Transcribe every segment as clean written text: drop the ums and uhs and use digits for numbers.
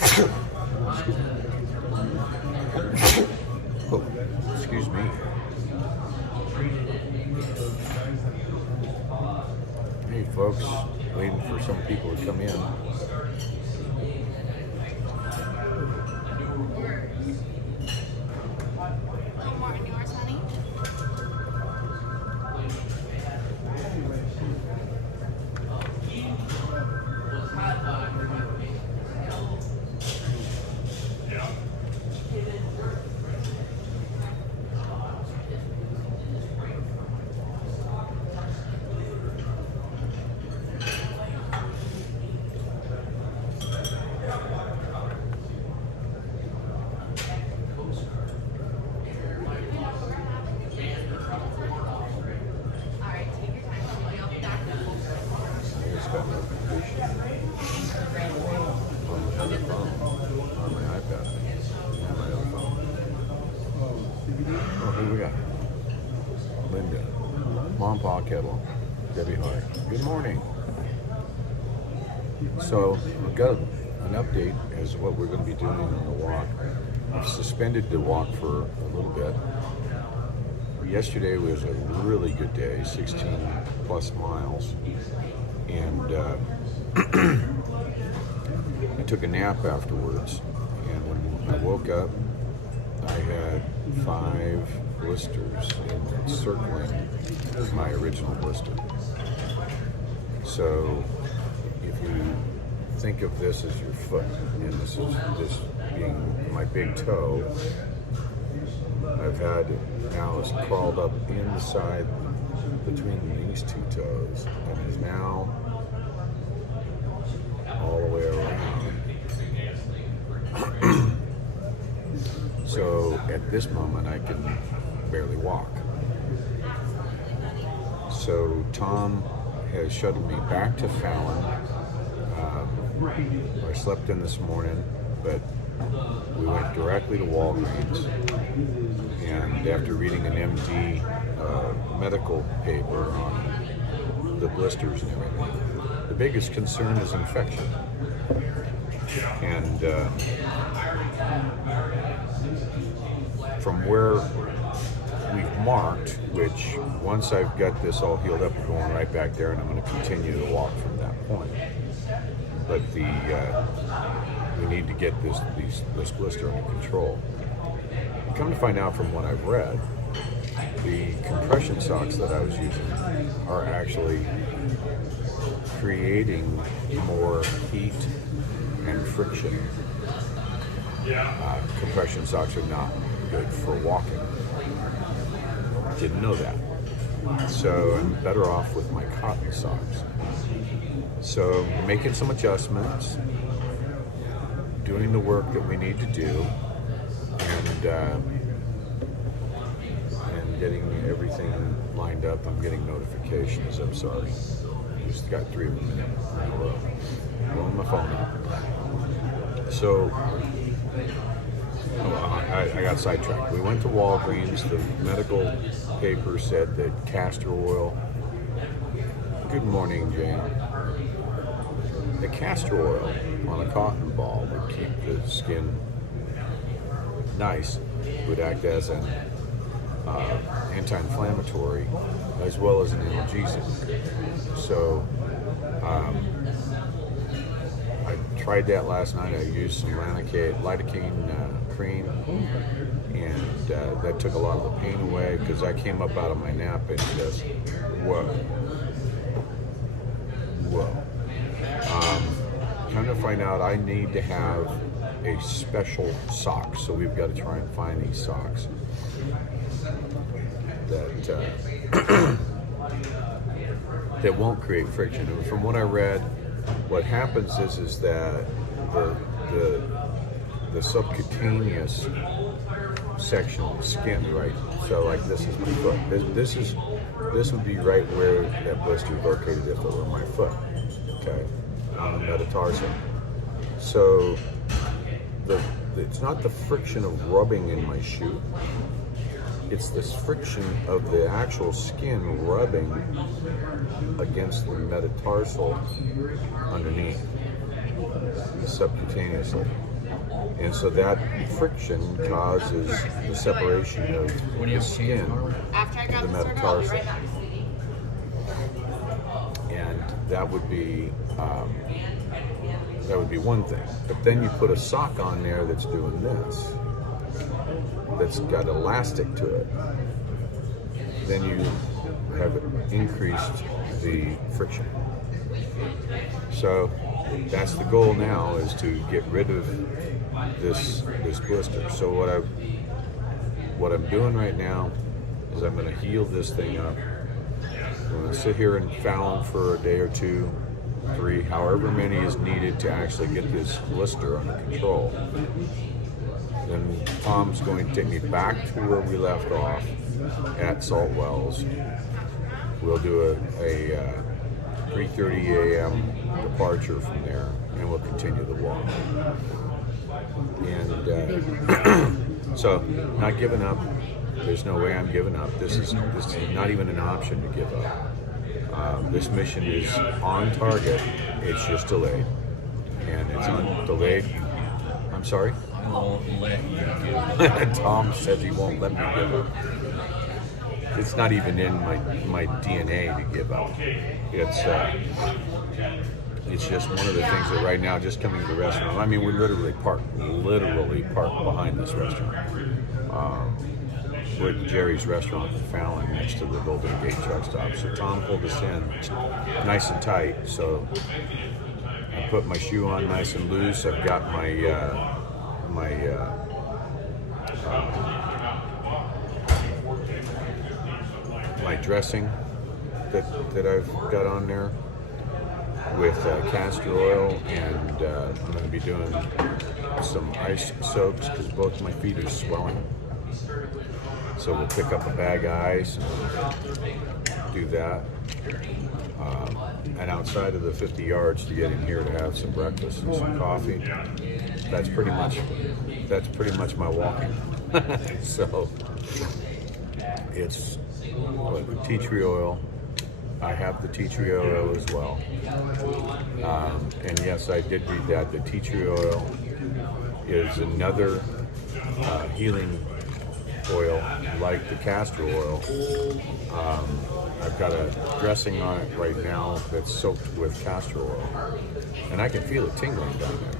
Oh, excuse me. Hey folks, waiting for some people to come in. Mom, Pa, Kettle, Debbie Hart. Good morning. So we've got an update as to what we're going to be doing on the walk. I've suspended the walk for a little bit. Yesterday was a really good day, 16 plus miles, and I took a nap afterwards, and when I woke up I had 5 blisters encircling my original blister. So if you think of this as your foot, and this is this being my big toe, I've had now it's crawled up inside between these 2 toes and is now all the way around. So at this moment I can barely walk. So Tom has shuttled me back to Fallon. I slept in this morning, but we went directly to Walgreens, and after reading an MD medical paper on the blisters and everything, the biggest concern is infection. And from where we've marked, which once I've got this all healed up, I'm going right back there, and I'm going to continue to walk from that point. But we need to get this blister under control. And come to find out from what I've read, the compression socks that I was using are actually creating more heat and friction. Compression socks are not good for walking. Didn't know that. So I'm better off with my cotton socks. So making some adjustments, doing the work that we need to do, and getting everything lined up. I'm getting notifications. I'm sorry. Just got 3 of them in a row. I'm on my phone. So I got sidetracked. We went to Walgreens. The medical paper said that castor oil. Good morning, Jane. The castor oil on a cotton ball would keep the skin nice, would act as an anti-inflammatory as well as an analgesic. So I tried that last night. I used some lidocaine cream, and that took a lot of the pain away, because I came up out of my nap and just, whoa. Come to find out, I need to have a special sock, so we've got to try and find these socks that that won't create friction. And from what I read, what happens is that the subcutaneous section of the skin, right? So like this is my foot. This would be right where that blister is located if it were my foot. Okay, on the metatarsal. So it's not the friction of rubbing in my shoe. It's this friction of the actual skin rubbing against the metatarsal underneath, subcutaneously. And so that friction causes the separation of the skin, the metatarsal. And that would be one thing. But then you put a sock on there that's doing this, that's got elastic to it. Then you have increased the friction. So that's the goal now, is to get rid of this blister. So what I'm doing right now is I'm going to heal this thing up. I'm going to sit here and foul for a day or two, 3, however many is needed to actually get this blister under control. Then Tom's going to take me back to where we left off at Salt Wells. We'll do a 3:30 a.m. departure from there, and we'll continue the walk. And so, not giving up. There's no way I'm giving up. This is not even an option to give up. This mission is on target. It's just delayed, and it's delayed. I'm sorry. I won't let you give up. Tom says he won't let me give up. It's not even in my DNA to give up. It's just one of the things that right now, just coming to the restaurant. I mean, we literally parked behind this restaurant. We're at Jerry's restaurant in Fallon, next to the Golden Gate truck stop. So Tom pulled us in nice and tight. So I put my shoe on nice and loose. I've got my dressing that I've got on there with castor oil, and I'm going to be doing some ice soaks because both my feet are swelling. So we'll pick up a bag of ice and do that. And outside of the 50 yards to get in here to have some breakfast and some coffee, that's pretty much my walking. So it's tea tree oil. I have the tea tree oil as well. And yes, I did read that the tea tree oil is another healing oil like the castor oil. I've got a dressing on it right now that's soaked with castor oil, and I can feel it tingling down there.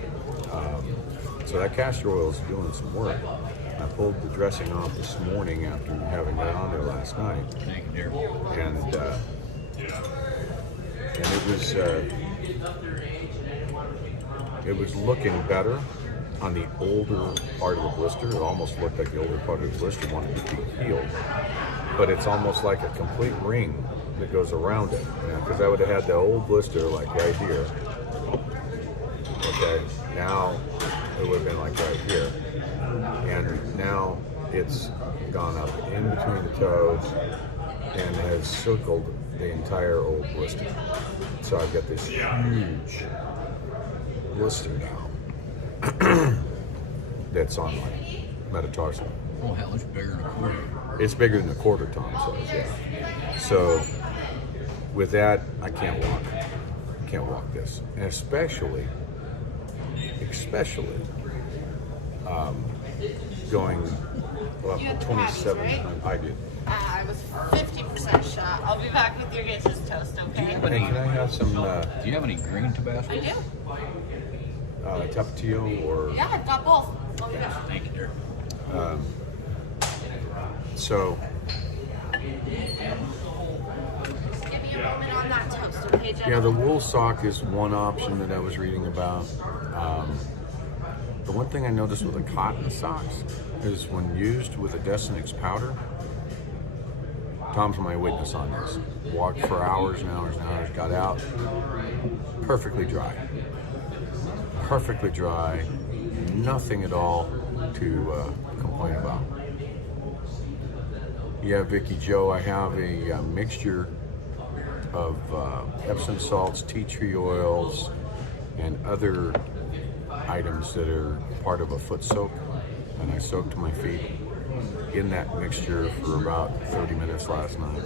So that castor oil is doing some work. I pulled the dressing off this morning after having it on there last night, and it was looking better on the older part of the blister. It almost looked like the older part of the blister wanted to be healed, but it's almost like a complete ring that goes around it. Because I would have had the old blister like right here. Okay, now it would have been like right here, and now it's gone up in between the toes and has circled the entire old blister. So I've got this huge blister now that's on my metatarsal. Oh hell, it's bigger than a quarter. It's bigger than a quarter, Tom says, yeah. So with that, I can't walk. I can't walk this. And especially going up to 27. Right? I did. I was 50% shot. I'll be back with your guys' toast, okay? Hey, can I have some Do you have any green Tabasco? I do. Tapatio or... Yeah, I've got both. I'll be back. Thank you, dear. So Just give me a moment on that toast, okay, Jen? yeah, the wool sock is one option that I was reading about. The one thing I noticed with the cotton socks is when used with a Desinix powder, Tom's my witness on this. Walked for hours and hours and hours, got out, perfectly dry. Perfectly dry, nothing at all to complain about. Yeah, Vicky Joe, I have a mixture of Epsom salts, tea tree oils, and other items that are part of a foot soak, and I soaked my feet in that mixture for about 30 minutes last night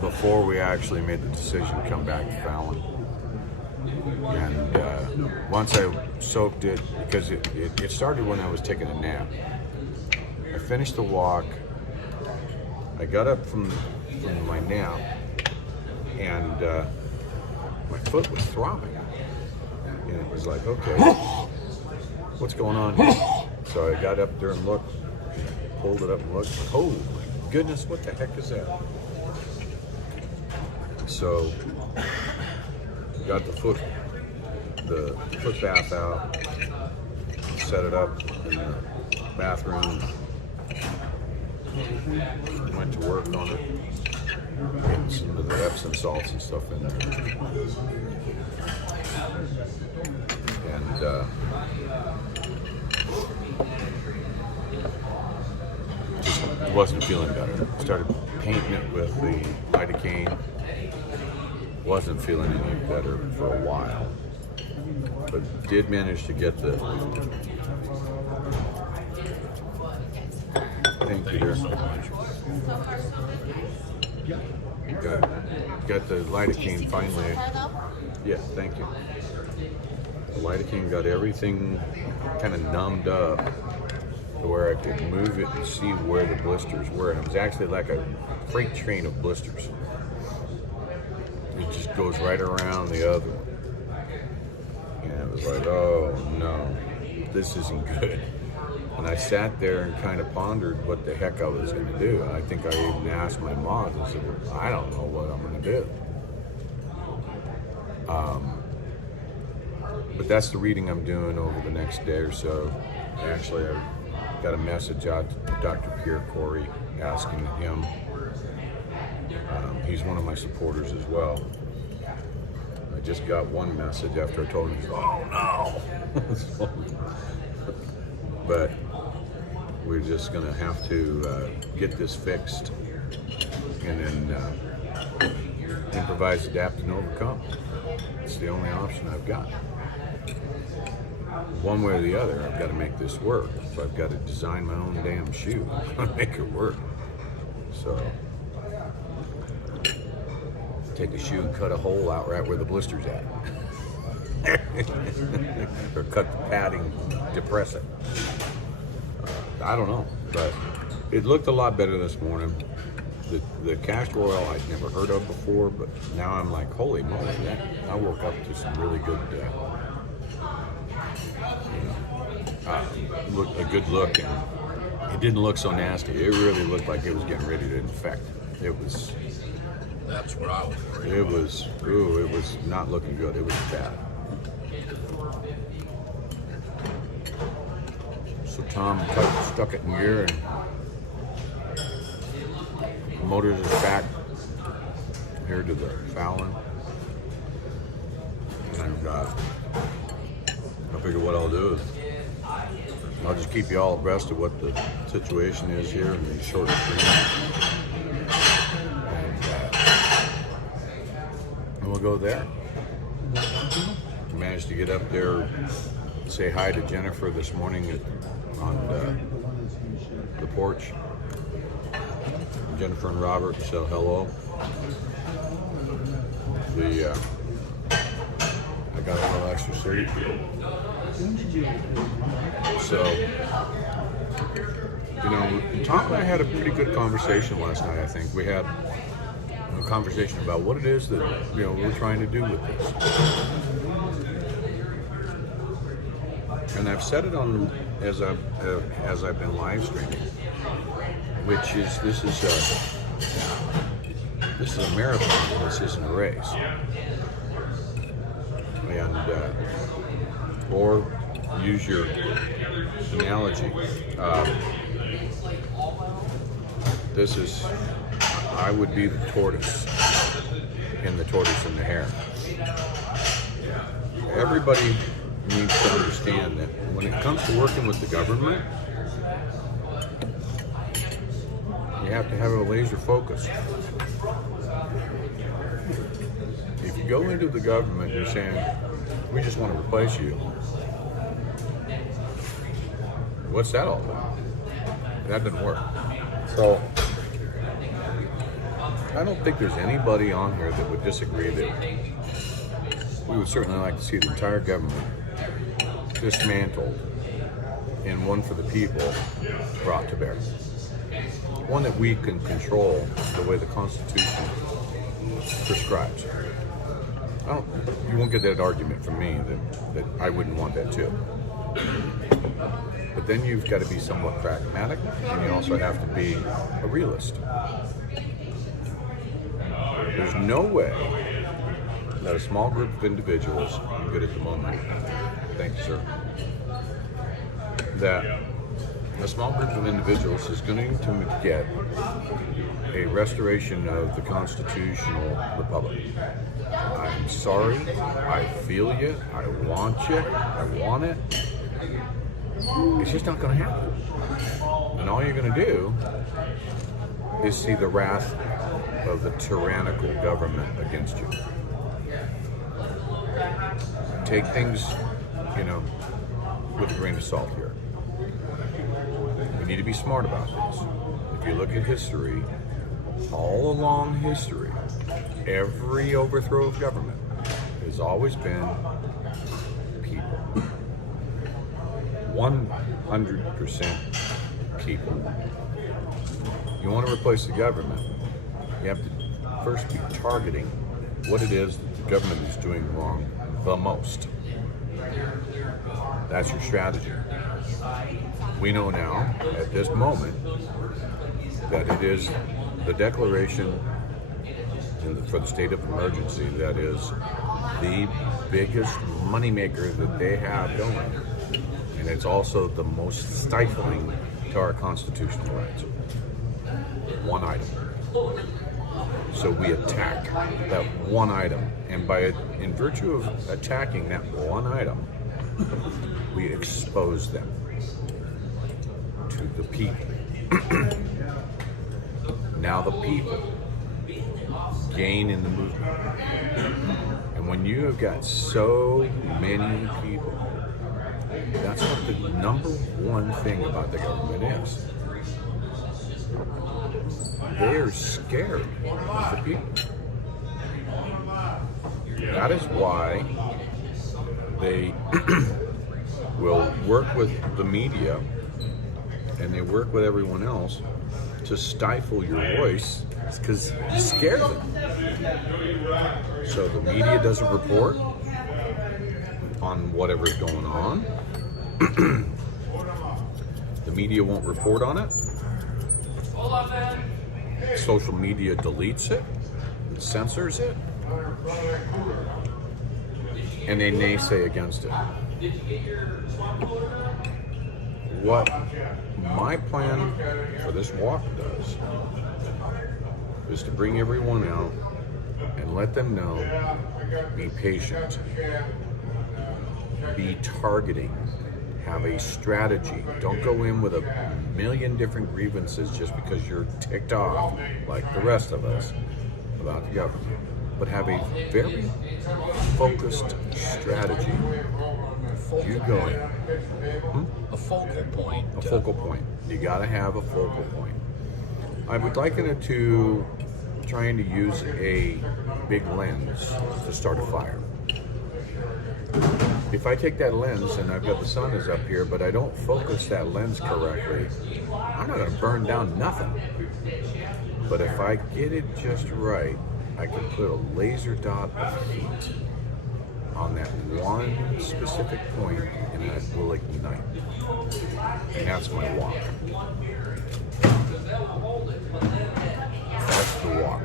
before we actually made the decision to come back to Fallon. And once I soaked it, because it started when I was taking a nap. I finished the walk. I got up from my nap, and my foot was throbbing. And it was like, okay, what's going on here? So I got up there and looked, pulled it up and looked. Oh my goodness, what the heck is that? So got the foot bath out, set it up in the bathroom, went to work on it, getting some of the Epsom salts and stuff in there. And just wasn't feeling better. Started painting it with the lidocaine. Wasn't feeling any better for a while, but did manage to get the. Thank you, dear. Got the lidocaine finally. Yeah, thank you. The lidocaine got everything kind of numbed up to where I could move it and see where the blisters were. And it was actually like a freight train of blisters. It just goes right around the other one. And it was like, oh no, this isn't good. And I sat there and kind of pondered what the heck I was going to do. And I think I even asked my mom, I said, I don't know what I'm going to do. But that's the reading I'm doing over the next day or so. Actually, I got a message out to Dr. Pierre Corey asking him. He's one of my supporters as well. I just got one message after I told him, oh no! But we're just going to have to get this fixed and then improvise, adapt, and overcome. It's the only option I've got. One way or the other, I've got to make this work. If I've got to design my own damn shoe, I'm going to make it work. So, take a shoe and cut a hole out right where the blister's at. Or cut the padding, depress it. I don't know, but it looked a lot better this morning. The castor oil I'd never heard of before, but now I'm like, holy moly, I woke up to some really good, a good look, and it didn't look so nasty. It really looked like it was getting ready to infect. It was. That's what I was worried It was, it was not looking good. It was bad. So Tom stuck it in gear, and the motors are back here to the Fallon. And I figure what I'll do is I'll just keep you all abreast of what the situation is here in the short stream. And we'll go there. Managed to get up there, say hi to Jennifer this morning on the porch. Jennifer and Robert, so hello. I got a little extra sleep. So, Tom and I had a pretty good conversation last night, I think. We had a conversation about what it is that, we're trying to do with this. And I've said it on, as I've been live streaming, which is, this is a marathon, this isn't a race. And, or use your analogy, this is, I would be the tortoise and the tortoise and the hare. Everybody needs to understand that when it comes to working with the government, you have to have a laser focus. If you go into the government and you're saying, we just want to replace you, what's that all about? That didn't work. So, I don't think there's anybody on here that would disagree that we would certainly like to see the entire government dismantled and one for the people brought to bear. One that we can control the way the Constitution prescribes. You won't get that argument from me that I wouldn't want that too. But then you've got to be somewhat pragmatic, and you also have to be a realist. There's no way that a small group of individuals, I'm good at the moment, thank you, sir, that a small group of individuals is going to get a restoration of the constitutional republic. I'm sorry, I feel you, I want you, I want it. It's just not going to happen. And all you're going to do is see the wrath of the tyrannical government against you. Take things, with a grain of salt here. We need to be smart about this. If you look at history, all along history, every overthrow of government has always been people. 100% people. You want to replace the government, you have to first be targeting what it is that the government is doing wrong the most. That's your strategy. We know now, at this moment, that it is the declaration for the state of emergency that is the biggest moneymaker that they have going. And it's also the most stifling to our constitutional rights. One item. So we attack that one item. And in virtue of attacking that one item, we expose them to the people. Now the people gain in the movement. And when you have got so many people, that's what the number one thing about the government is. They are scared of the people. That is why they will work with the media and they work with everyone else to stifle your voice, because you scare them. So the media doesn't report on whatever's going on. The media won't report on it. Social media deletes it, censors it, and they naysay against it. What my plan for this walk does is to bring everyone out and let them know, be patient, be targeting, have a strategy. Don't go in with a million different grievances just because you're ticked off like the rest of us about the government. But have a very focused strategy. You going. A focal point. A focal point. You gotta have a focal point. I would liken it to trying to use a big lens to start a fire. If I take that lens and I've got the sun is up here, but I don't focus that lens correctly, I'm not going to burn down nothing. But if I get it just right, I can put a laser dot of heat on that one specific point, and that will ignite. And that's my walk. That's the walk.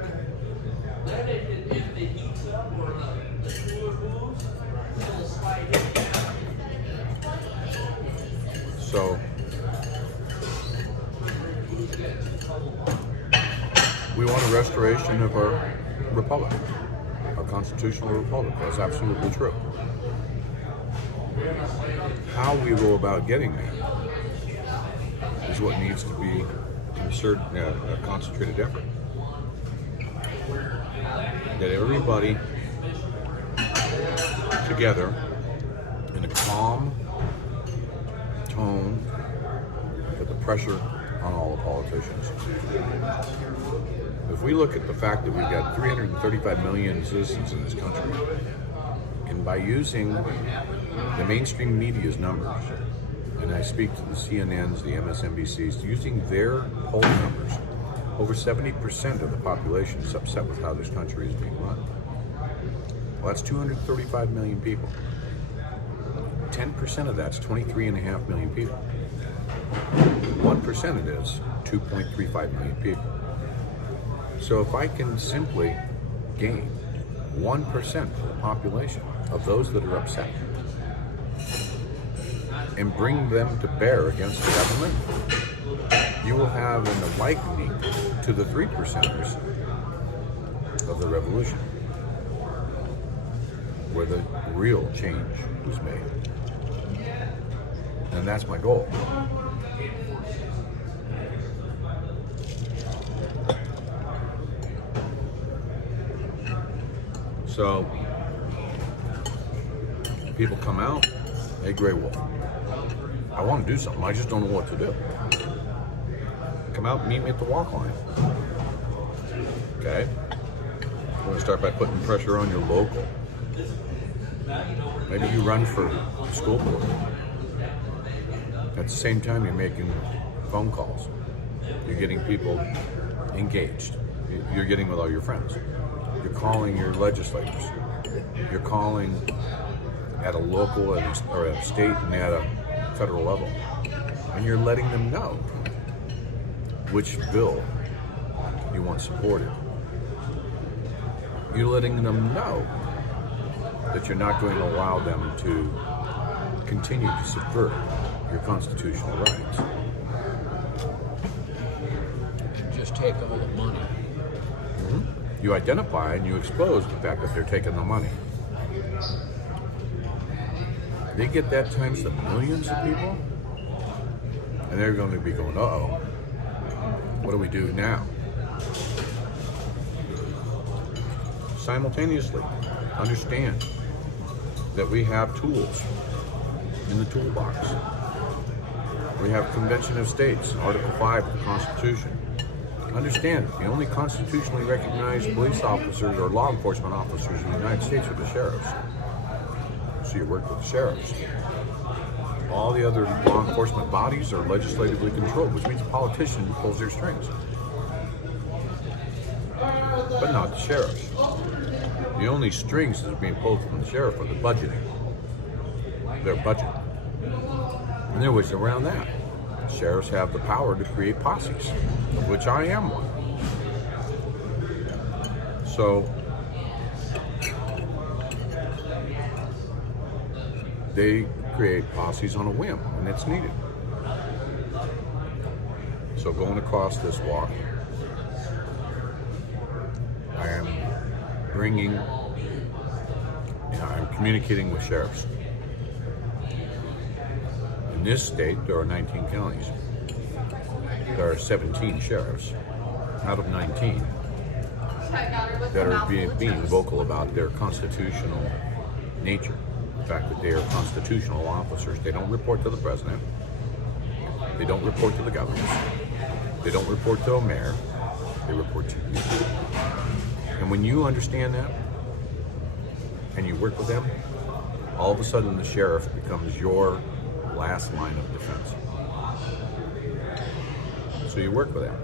So we want a restoration of our republic, our constitutional republic. That's absolutely true. How we go about getting there is what needs to be a concentrated effort. Get everybody together in a calm tone, put the pressure on all the politicians. If we look at the fact that we've got 335 million citizens in this country, And by using the mainstream media's numbers, and I speak to the CNNs, the MSNBCs, using their poll numbers, over 70% of the population is upset with how this country is being run. Well, that's 235 million people. 10% of that's 23.5 million people. 1% of it is 2.35 million people. So if I can simply gain 1% of the population of those that are upset and bring them to bear against the government, you will have an awakening to the 3%ers of the revolution, where the real change was made. And that's my goal. So, people come out, hey, GreyWolf, I want to do something, I just don't know what to do. Come out and meet me at the walk line. Okay? You want to start by putting pressure on your local. Maybe you run for school board. At the same time, you're making phone calls. You're getting people engaged. You're getting with all your friends. You're calling your legislators. You're calling at a local or at a state and at a federal level. And you're letting them know which bill you want supported. You're letting them know that you're not going to allow them to continue to subvert your constitutional rights. And just take all the money. Mm-hmm. You identify and you expose the fact that they're taking the money. They get that times the millions of people, and they're going to be going, uh-oh, what do we do now? Simultaneously, understand that we have tools in the toolbox. We have Convention of States, Article 5 of the Constitution. Understand, the only constitutionally recognized police officers or law enforcement officers in the United States are the sheriffs. So you work with the sheriffs. All the other law enforcement bodies are legislatively controlled, which means a politician who pulls their strings. But not the sheriffs. The only strings that are being pulled from the sheriff are the budgeting. Their budget. And there was around that. Sheriffs have the power to create posses, of which I am one. So they create posses on a whim, and it's needed. So going across this walk, I am I'm communicating with sheriffs. In this state, there are 19 counties. There are 17 sheriffs out of 19 that are being vocal about their constitutional nature. The fact that they are constitutional officers. They don't report to the president. They don't report to the governor. They don't report to a mayor. They report to you. And when you understand that, and you work with them, all of a sudden the sheriff becomes your last line of defense. So you work with them.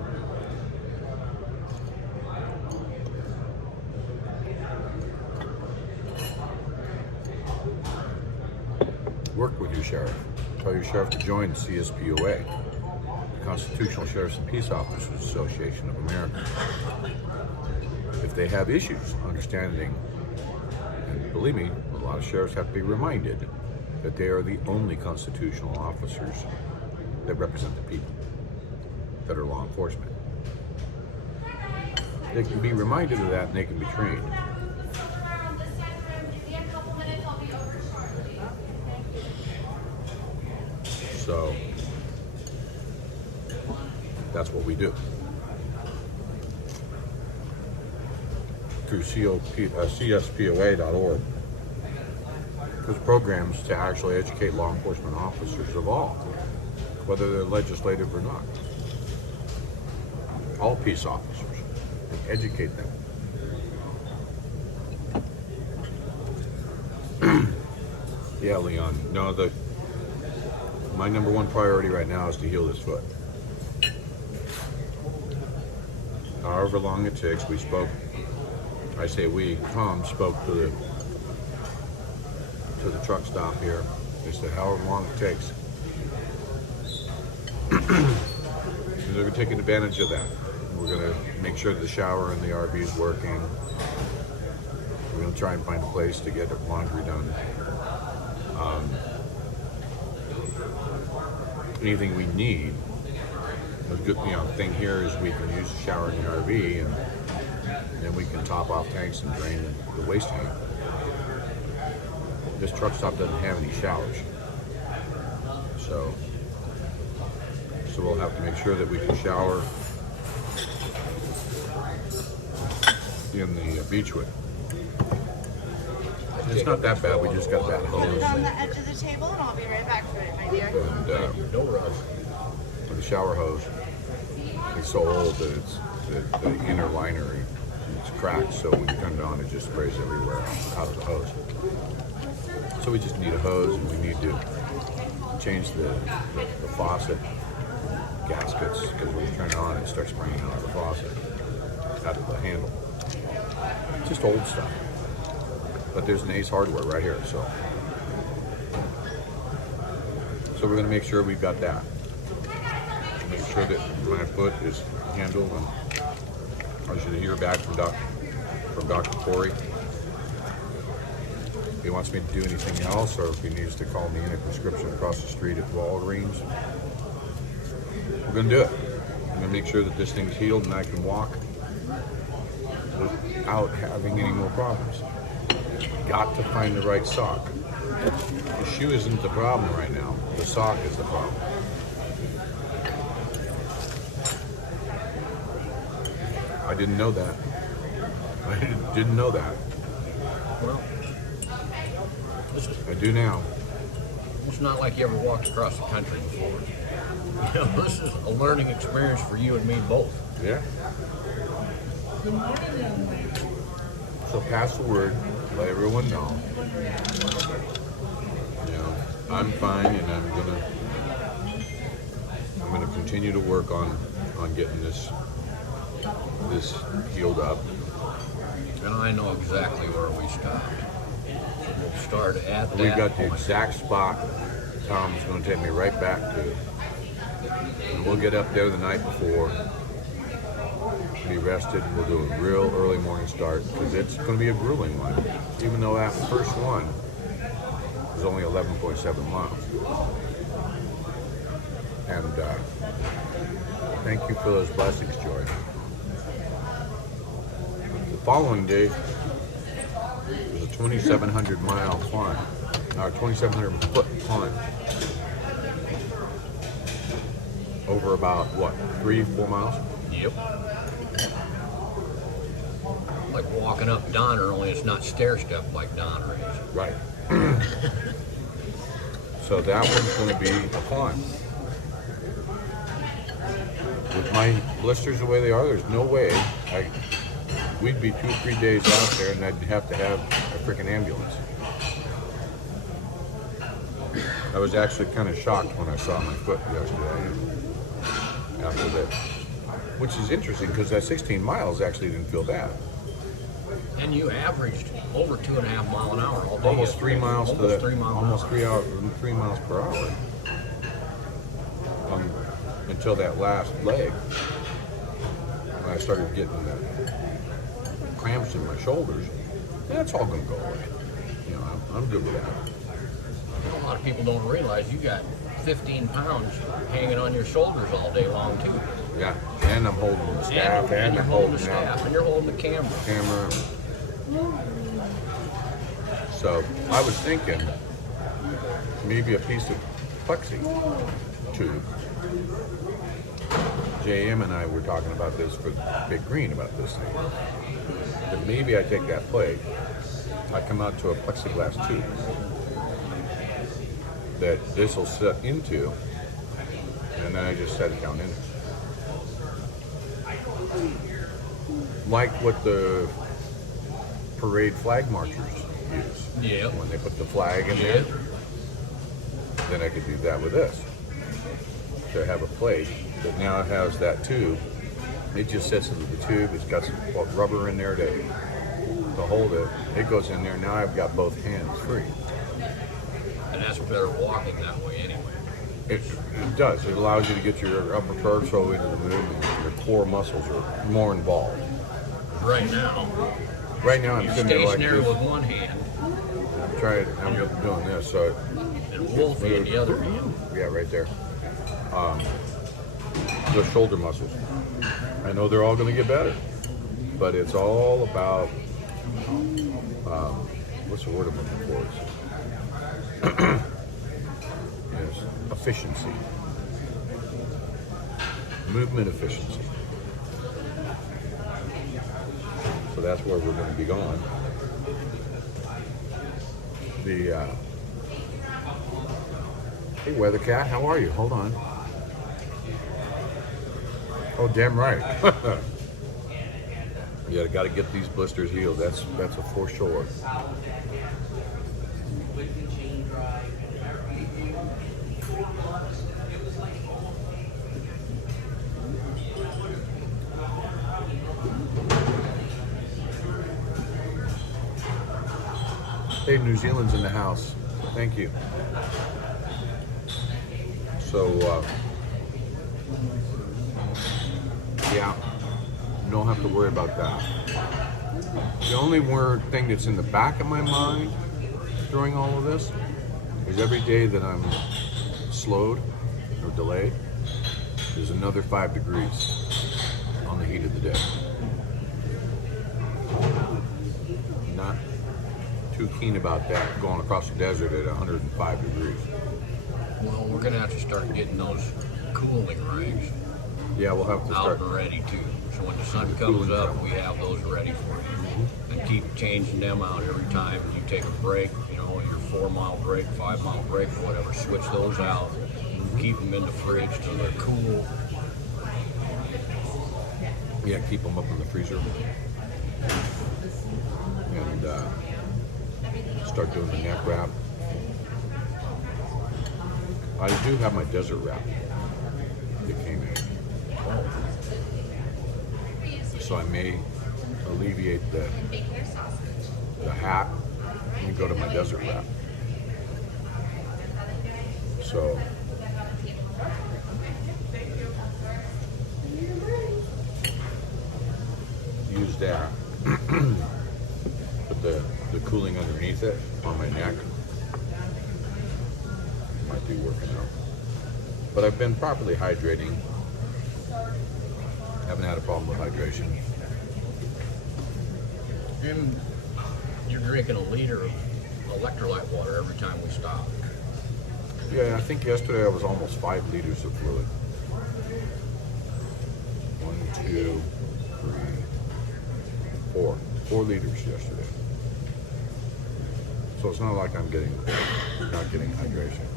Work with your sheriff. Tell your sheriff to join the CSPOA, the Constitutional Sheriffs and Peace Officers Association of America. If they have issues understanding, and believe me, a lot of sheriffs have to be reminded that they are the only constitutional officers that represent the people, that are law enforcement. They can be reminded of that and they can be trained. So that's what we do. Through CSPOA.org. There's programs to actually educate law enforcement officers of all, whether they're legislative or not. All peace officers, and educate them. Yeah, Leon. No, my number one priority right now is to heal this foot. However long it takes, Tom spoke to the truck stop here. They said however long it takes. They're taking advantage of that. We're going to make sure the shower in the RV is working. We're going to try and find a place to get laundry done. Anything we need. The good thing here is we can use the shower in the RV, and then we can top off tanks and drain the waste tank. This truck stop doesn't have any showers, so we'll have to make sure that we can shower in the Beechwood. It's not that bad. We just got that Put hose. it on the edge of the table, and I'll be right back for it, my dear. And No rush. the shower hose, it's so old that the inner liner it's cracked, so when you turn it on, it just sprays everywhere out of the hose. So we just need a hose, and we need to change the faucet gaskets, because when you turn it on, it starts spraying out of the faucet, out of the handle. Just old stuff. But there's an Ace Hardware right here, so we're going to make sure we've got that. Make sure that my foot is handled, and I should hear back from Dr. Corey. If he wants me to do anything else, or if he needs to call me in a prescription across the street at Walgreens, we're going to do it. I'm going to make sure that this thing's healed and I can walk without having any more problems. Got to find the right sock. The shoe isn't the problem right now. The sock is the problem. I didn't know that. I didn't know that. Well, I do now. it's not like you ever walked across the country before. This is a learning experience for you and me both. Yeah. So pass the word. Let everyone know. I'm fine, and I'm gonna continue to work on getting this healed up. And I know exactly where we stopped. We'll start at that We got the point. exact spot Tom's going to take me right back to. And we'll get up there the night before, be rested, and we'll do a real early morning start, because it's going to be a grueling one, even though that first one was only 11.7 miles. And thank you for those blessings, Joy. The following day was a 2,700 mile climb, or 2,700 foot climb. Over about, what, 3-4 miles? Yep. Like walking up Donner, only it's not stair-step like Donner is. Right. So that one's going to be a climb. With my blisters the way they are, there's no way we'd be 2 or 3 days out there, and I'd have to have a freaking ambulance. I was actually kind of shocked when I saw my foot yesterday after that, which is interesting because that 16 miles actually didn't feel bad. And you averaged over 2.5 miles an hour all day. Almost 3 miles to Almost 3 miles. almost 3 miles per hour. Until that last leg, when I started getting the cramps in my shoulders. That's all going to go away. I'm good with that. A lot of people don't realize you got 15 pounds hanging on your shoulders all day long too. Yeah, and I'm holding the staff, and you're I'm holding the out staff, and you're holding the camera. camera. So I was thinking maybe a piece of plexi tube. JM and I were talking about this for Big Green about this thing. That maybe I take that plate, I come out to a plexiglass tube that this will set into, and then I just set it down in it. Like what the parade flag marchers use. Yeah. When they put the flag in there, then I could do that with this. So I have a plate that now has that tube. It just sits into the tube. It's got some rubber in there to hold it. It goes in there. Now I've got both hands free. And that's better walking that way anyway. It does. It allows you to get your upper torso into the movement. Your core muscles are more involved. Right now, Right now I'm you're sitting there like stationary this. with one hand I'm doing this. So and Wolfie in the other hand. yeah, right there. The shoulder muscles. I know they're all going to get better, but it's all about what's the word I'm looking for? Yes, efficiency, movement efficiency. So that's where we're going to be going. Hey, Weather Cat, how are you? Hold on. Oh, damn right. Yeah, I got to get these blisters healed. That's a for sure. Hey, New Zealand's in the house. Thank you. So, yeah, you don't have to worry about that. The only weird thing that's in the back of my mind during all of this is every day that I'm slowed or delayed, there's another 5 degrees on the heat of the day. Not too keen about that going across the desert at 105 degrees. Well, we're gonna have to start getting those cooling rigs Yeah, we'll have to out start. and ready too. So when the sun comes up, we have those ready for you. And keep changing them out every time you take a break. You know, your 4-mile break, 5-mile break, or whatever. Switch those out. Keep them in the fridge till they're cool. Yeah, keep them up in the freezer. And start doing the neck wrap. I do have my desert wrap that came in. So I may alleviate the hat and go to my desert wrap. So use that. Put the cooling underneath it on my neck. Might be working out. But I've been properly hydrating. Haven't had a problem with hydration. And you're drinking a liter of electrolyte water every time we stop. Yeah, I think yesterday I was almost 5 liters of fluid. 1, 2, 3, 4. 4 liters yesterday. So it's not like I'm not getting hydration.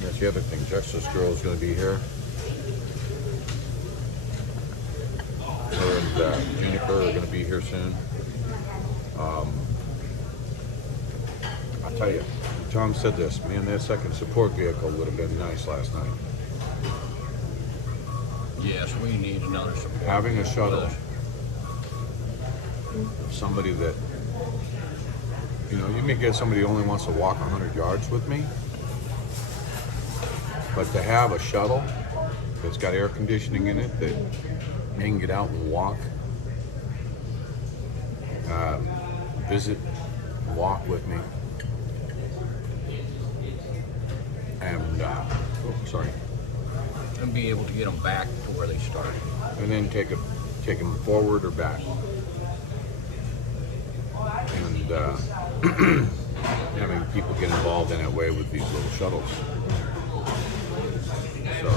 That's the other thing. Justice Girl is going to be here. Her and Juniper are going to be here soon. I'll tell you, Tom said this, man, that second support vehicle would have been nice last night. Yes, we need another support. Having a shuttle, somebody that, you know, you may get somebody who only wants to walk 100 yards with me, but to have a shuttle that's got air conditioning in it that they can get out and walk, visit, walk with me, and And be able to get them back to where they started. and then take them forward or back, and having people get involved in that way with these little shuttles. So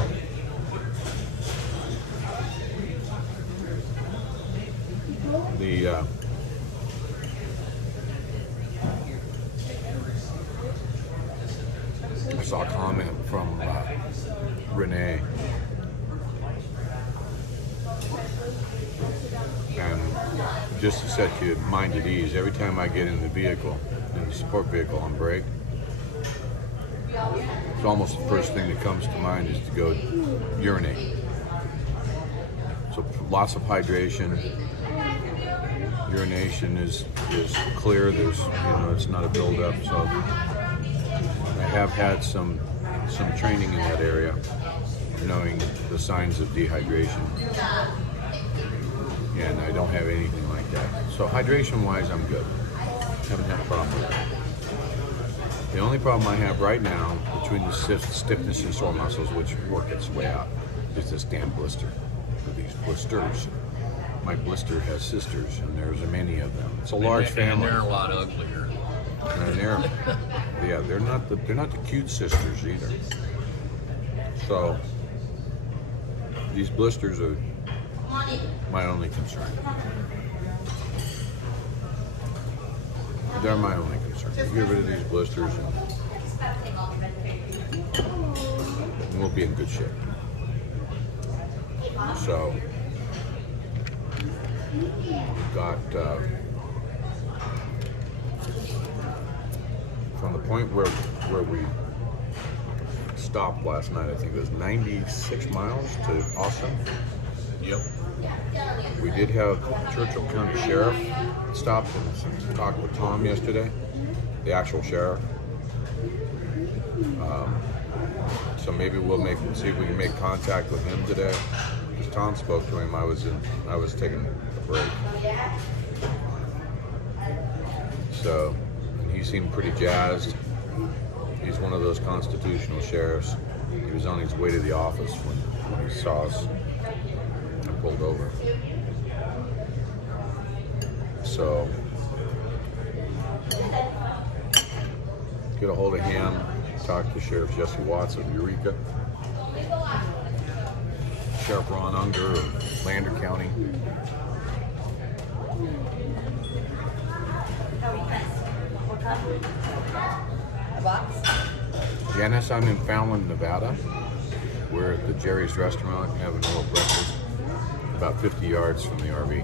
I saw a comment from Renee, and just to set your mind at ease, every time I get in the vehicle, in the support vehicle on break, it's almost the first thing that comes to mind is to go urinate. So lots of hydration. Urination is clear. There's, it's not a buildup. So I have had some training in that area, knowing the signs of dehydration, and I don't have anything like that. So hydration-wise, I'm good. Haven't had a problem with that. The only problem I have right now, between the stiffness and sore muscles, which work its way out, is this damn blister. These blisters. My blister has sisters, and there's many of them. It's a large family. And they're a lot uglier. And they're not the cute sisters either. So these blisters are my only concern. They're my only concern. Get rid of these blisters, and we'll be in good shape. So, got from the point where we stopped last night, I think it was 96 miles to Austin. Yep. We did have Churchill County Sheriff stop and talk with Tom yesterday, the actual sheriff. So maybe we'll see if we can make contact with him today. Because Tom spoke to him, I was taking a break. So, and he seemed pretty jazzed. He's one of those constitutional sheriffs. He was on his way to the office when he saw us and pulled over. So, get a hold of him, talk to Sheriff Jesse Watts of Eureka, Sheriff Ron Unger of Lander County. Janice, I'm in Fallon, Nevada. We're at the Jerry's restaurant having a little breakfast, about 50 yards from the RV.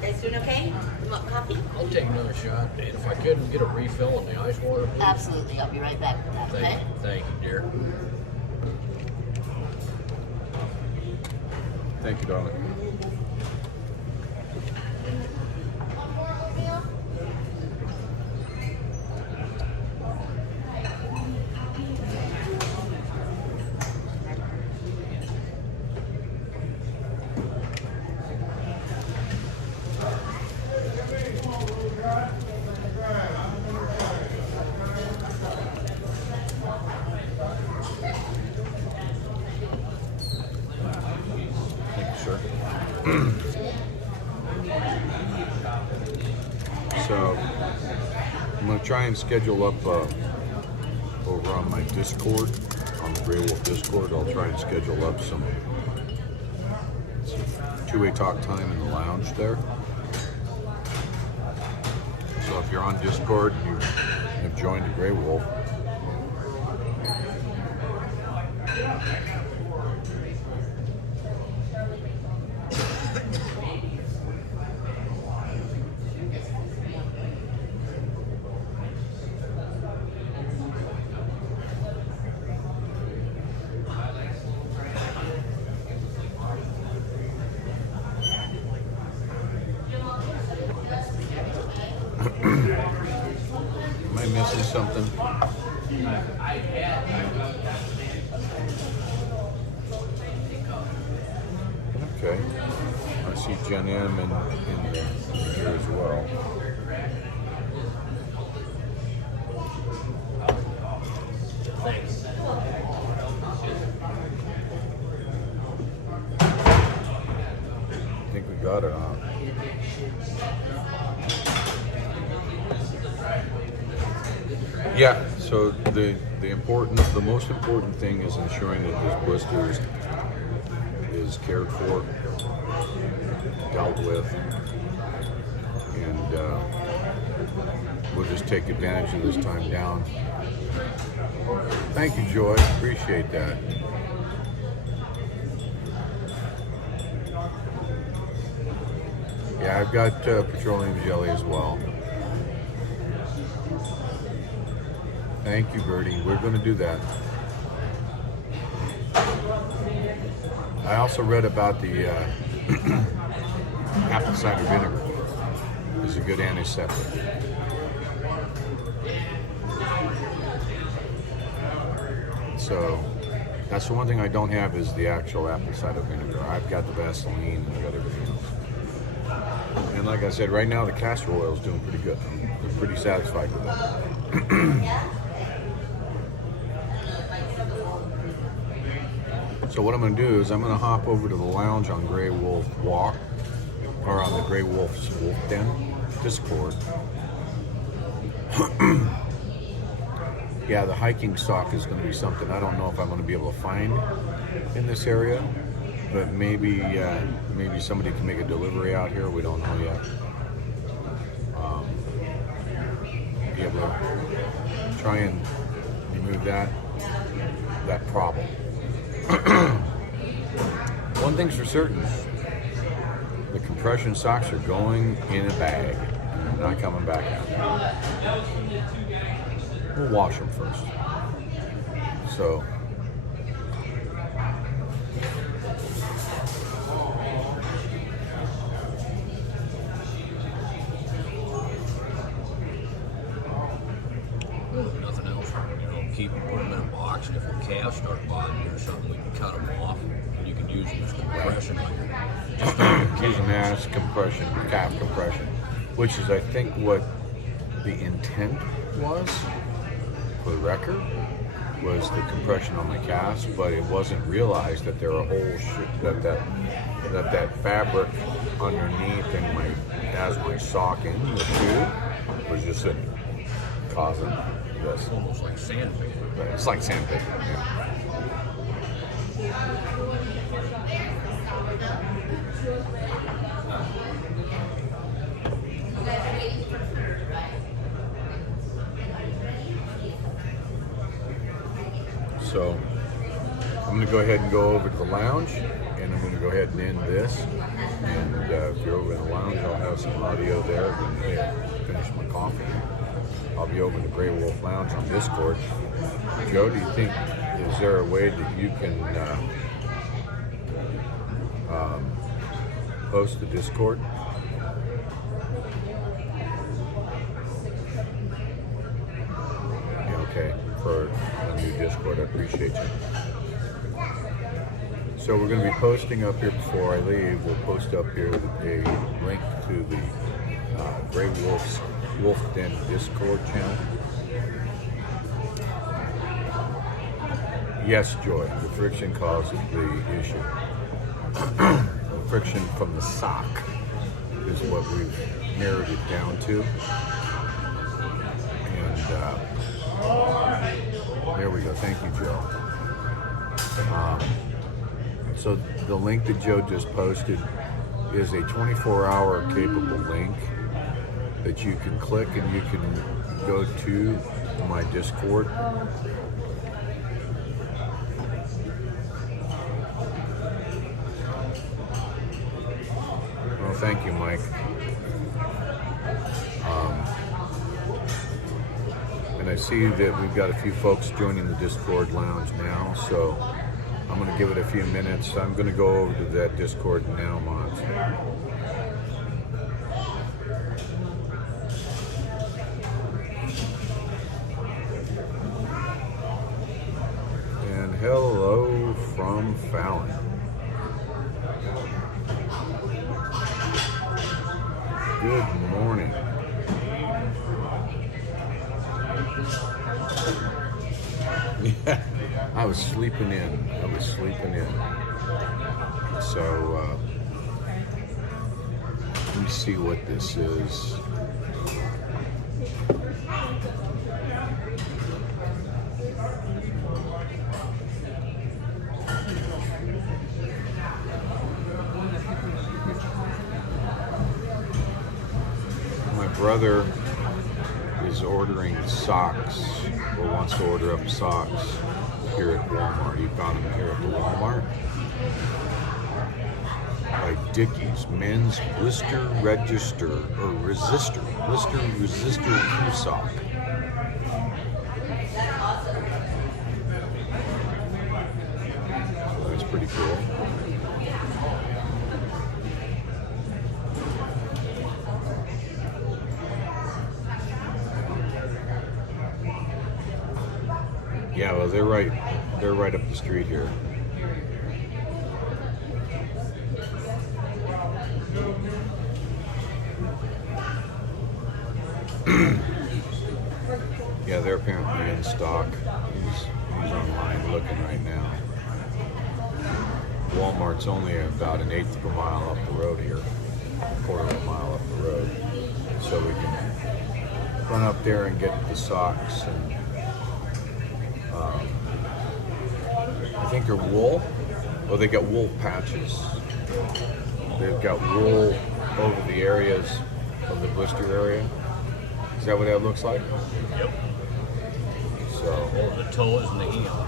Guys doing okay? You want coffee? I'll take another shot, and if I could get a refill on the ice water, please. Absolutely. I'll be right back with that, okay? Thank you, dear. Thank you, darling. So I'm going to try and schedule up over on my Discord, on the GreyWolf Discord. I'll try and schedule up some two-way talk time in the lounge there. So if you're on Discord and you have joined the GreyWolf, am I missing something? Okay. I see Jen M in here as well. I think we got it on. Yeah, so the most important thing is ensuring that this blister is cared for, dealt with, and we'll just take advantage of this time down Thank you, Joy. Appreciate that. Yeah, I've got petroleum jelly as well. Thank you, Bertie. We're going to do that. I also read about the apple cider vinegar. It's a good antiseptic. So that's the one thing I don't have is the actual apple cider vinegar. I've got the Vaseline and I've got everything else. And like I said, right now the castor oil is doing pretty good. I'm pretty satisfied with that. So what I'm going to do is I'm going to hop over to the lounge on Grey Wolf Walk, or on the Grey Wolf's Wolf Den Discord. Yeah, the hiking stock is going to be something I don't know if I'm going to be able to find in this area, but maybe somebody can make a delivery out here. We don't know yet. Be able to try and remove that problem. One thing's for certain, the compression socks are going in a bag. They're not coming back out. We'll wash them first. So, Nothing else, keep them, put them in a box, and if the calves start bothering you or something, we can cut them off. And you can use them as compression on your, just on your use them as compression, calf compression, which is I think what the intent was for the record, was the compression on the calves, but it wasn't realized that there are holes that fabric underneath and as my sock in the shoe was just causing this. almost like sandpaper. But it's like sandpaper. Yeah. So I'm going to go ahead and go over to the lounge, and I'm going to go ahead and end this. And if you're over in the lounge, I'll have some audio there when I finish my coffee. I'll be over in the Grey Wolf Lounge on Discord. Joe, do you think, is there a way that you can post the Discord? Yeah, okay, for a new Discord, I appreciate you. So we're going to be posting up here before I leave. We'll post up here a link to the Grey Wolf's Wolf Den Discord channel. Yes, Joy, the friction causes the issue. The friction from the sock is what we've narrowed it down to. And there we go. Thank you, Joe. So the link that Joe just posted is a 24-hour capable link that you can click and you can go to my Discord. Well, thank you, Mike. And I see that we've got a few folks joining the Discord lounge now, so I'm going to give it a few minutes. I'm going to go over to that Discord now, mods. And hello from Fallon. Good morning. Yeah, I was sleeping in. So, let me see what this is. My brother is is ordering socks or wants to order up socks here at Walmart. He found them here at the Walmart. By Dickies, men's blister register or resistor, blister resistor Q sock. So that's pretty cool. Yeah, well, they're right up the street here. Yeah, they're apparently in stock. He's online looking right now. Walmart's only about an eighth of a mile up the road here, a quarter of a mile up the road, so we can run up there and get the socks. And I think they're wool. Oh, they got wool patches. They've got wool over the areas of the blister area. Is that what that looks like? Yep. So, Over the toes and the heel.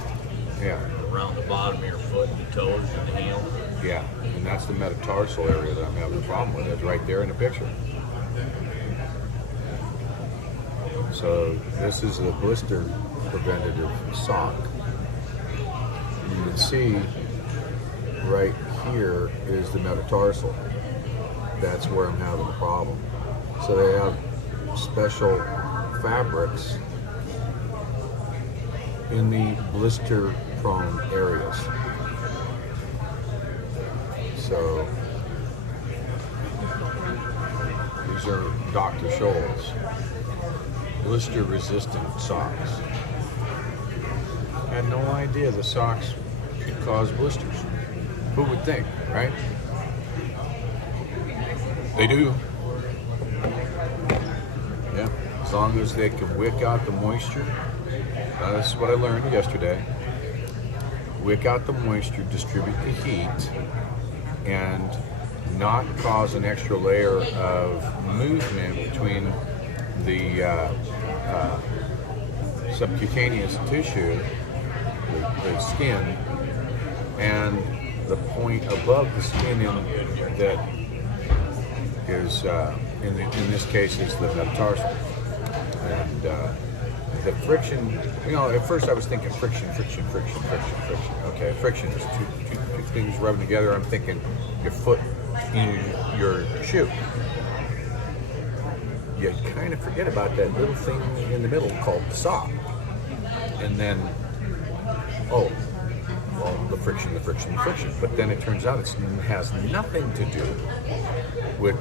yeah, Around the bottom of your foot, the toes and the heel. yeah, and that's the metatarsal area that I'm having a problem with. It's right there in the picture. So this is the blister preventative sock. You can see right here is the metatarsal. That's where I'm having a problem. So they have special fabrics in the blister prone areas. So these are Dr. Scholl's blister resistant socks. I had no idea the socks could cause blisters. Who would think, right? They do. Yeah, as long as they can wick out the moisture. This is what I learned yesterday. Wick out the moisture, distribute the heat, and not cause an extra layer of movement between the subcutaneous tissue, the skin, and the point above the skin that is, in this case, is the metatarsal. And the friction, at first I was thinking friction. Okay, friction is two things rubbing together. I'm thinking your foot in your shoe. You kind of forget about that little thing in the middle called the sock. And then, the friction. But then it turns out it has nothing to do with,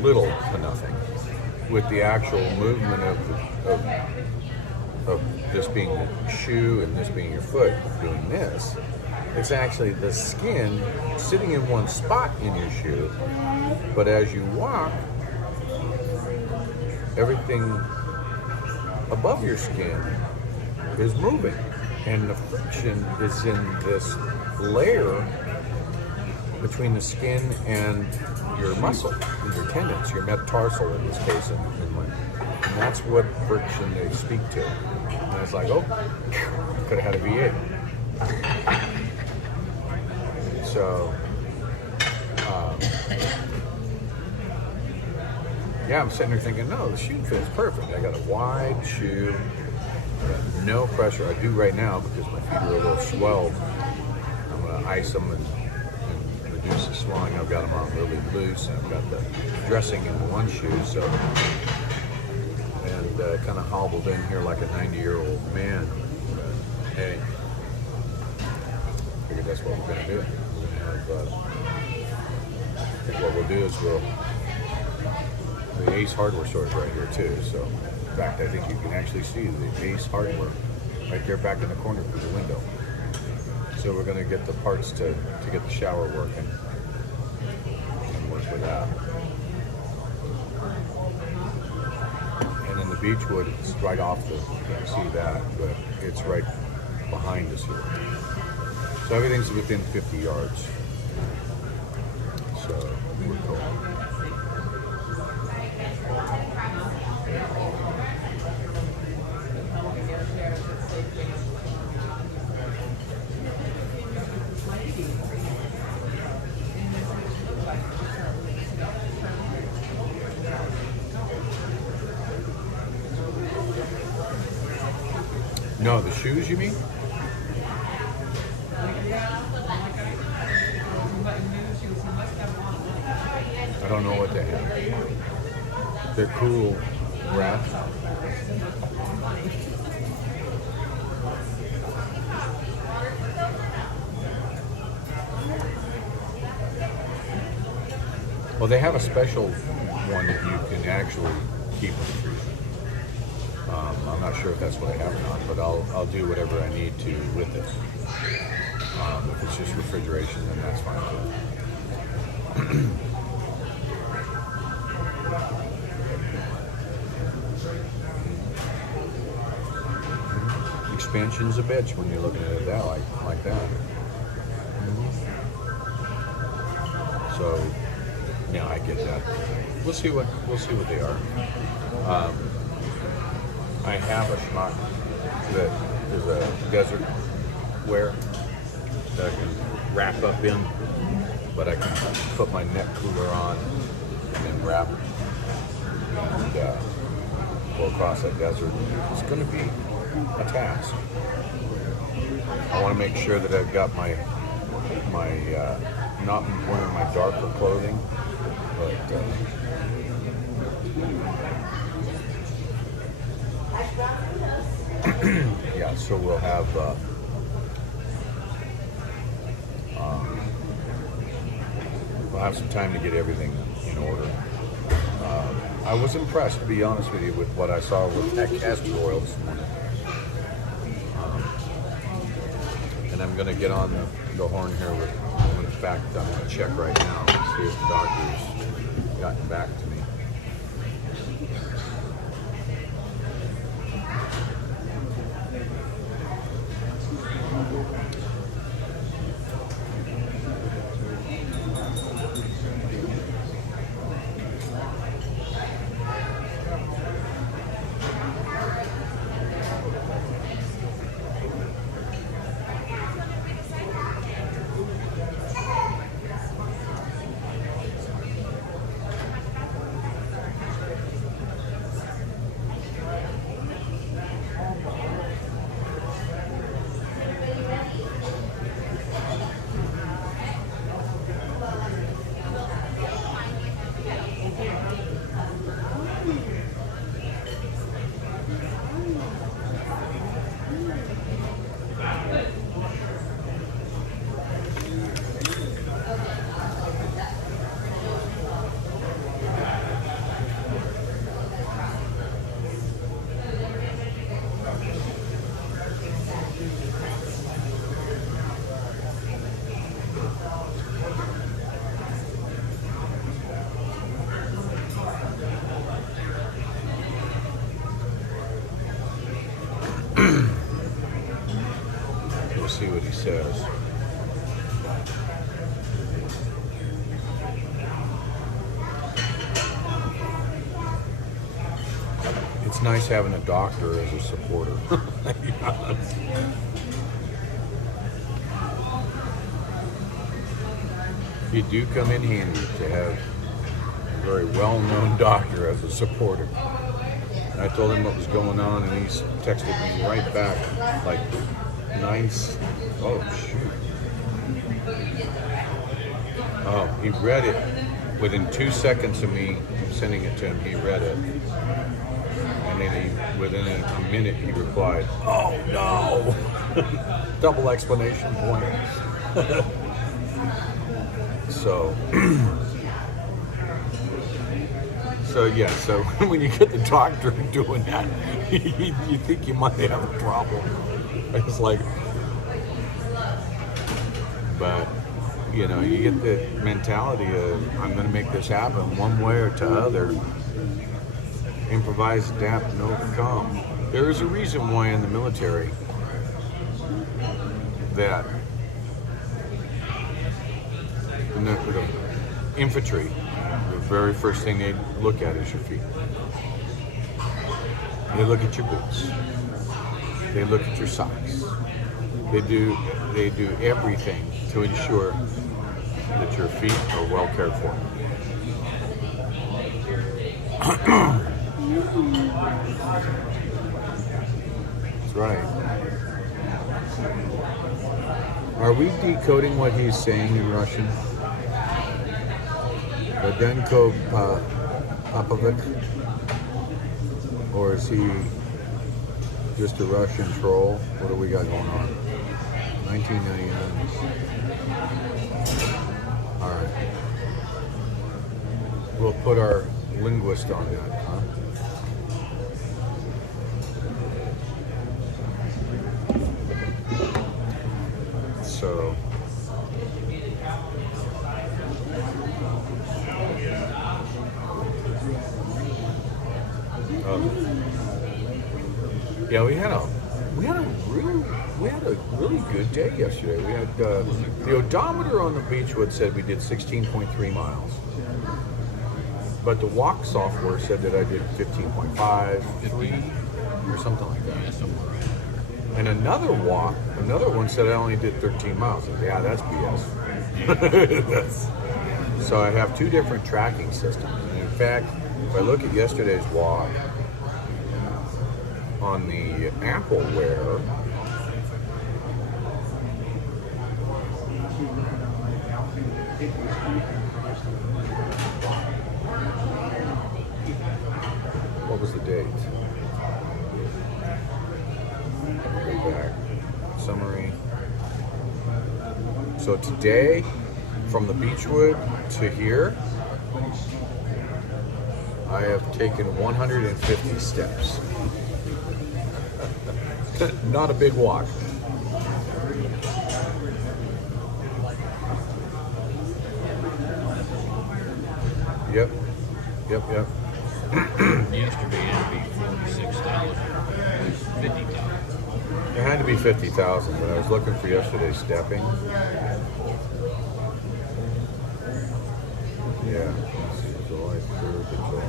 little to nothing, with the actual movement of this being the shoe and this being your foot doing this. It's actually the skin sitting in one spot in your shoe, but as you walk, everything above your skin is moving, and the friction is in this layer between the skin and your muscle, and your tendons, your metatarsal in this case, and that's what friction they speak to. And I was like, could have had a V8. So, I'm sitting there thinking, no, the shoe fits perfect. I got a wide shoe, no pressure. I do right now because my feet are a little swelled. I'm going to ice them and reduce the swelling. I've got them on really loose, and I've got the dressing in one shoe, and kind of hobbled in here like a 90-year-old man. Hey, I figured that's what we're going to do. What we'll do is the Ace Hardware store is right here too. So, in fact, I think you can actually see the Ace Hardware right there back in the corner through the window. So we're going to get the parts to get the shower working and work with that. And then the Beechwood, it's right off you can't see that, but it's right behind us here. So everything's within 50 yards. So we're cool. No, the shoes you mean? I don't know what they have. They're cool wraps. Well, they have a special one that you can actually keep in the freezer. I'm not sure if that's what I have or not, but I'll do whatever I need to with it. If it's just refrigeration, then that's fine too. Expansion's a bitch when you're looking at it that like that. So, yeah, I get that. We'll see what they are. I have a schmuck that is a desert wear that I can wrap up in, but I can put my neck cooler on and then wrap and go across that desert. It's going to be a task. I want to make sure that I've got my not wearing my darker clothing, but yeah, so we'll have some time to get everything in order. I was impressed, to be honest with you, with what I saw with that castor oil this morning. And I'm going to get on the horn here with, in fact, I'm going to check right now and see if the doctor's gotten back to me. We'll see what he says. It's nice having a doctor as a supporter. You do come in handy to have a very well-known doctor as a supporter. And I told him what was going on, and he's texted me right back, like oh shoot. Oh, he read it within 2 seconds of me sending it to him. He read it, and then within a minute he replied, "Oh no!" Double exclamation point. So yeah, so when you get the doctor doing that, you think you might have a problem. It's like, but you know, you get the mentality of, I'm going to make this happen one way or to other. Improvise, adapt, and overcome. There is a reason why in the military that the infantry, the very first thing they look at is your feet. They look at your boots. They look at your socks. They do everything to ensure that your feet are well cared for. That's right. Are we decoding what he's saying in Russian? Rodenko Popovic? Or is he just a Russian troll? What do we got going on? 1999. All right. We'll put our linguist on that, huh? So, yeah, we had a really good day yesterday. We had the odometer on the Beechwood said we did 16.3 miles, but the walk software said that I did 15.5, 3, or something like that. Yeah, somewhere right there. And another one said I only did 13 miles. I said, yeah, that's BS. So I have two different tracking systems. And in fact, if I look at yesterday's walk on the Apple Wear, what was the date? Go back. Summary. So today, from the Beechwood to here, I have taken 150 steps. Not a big walk. Yep. Yesterday it had to be 46,000, 50,000. It had to be 50,000, but I was looking for yesterday's stepping. Yeah. Let's see, July 3rd to July.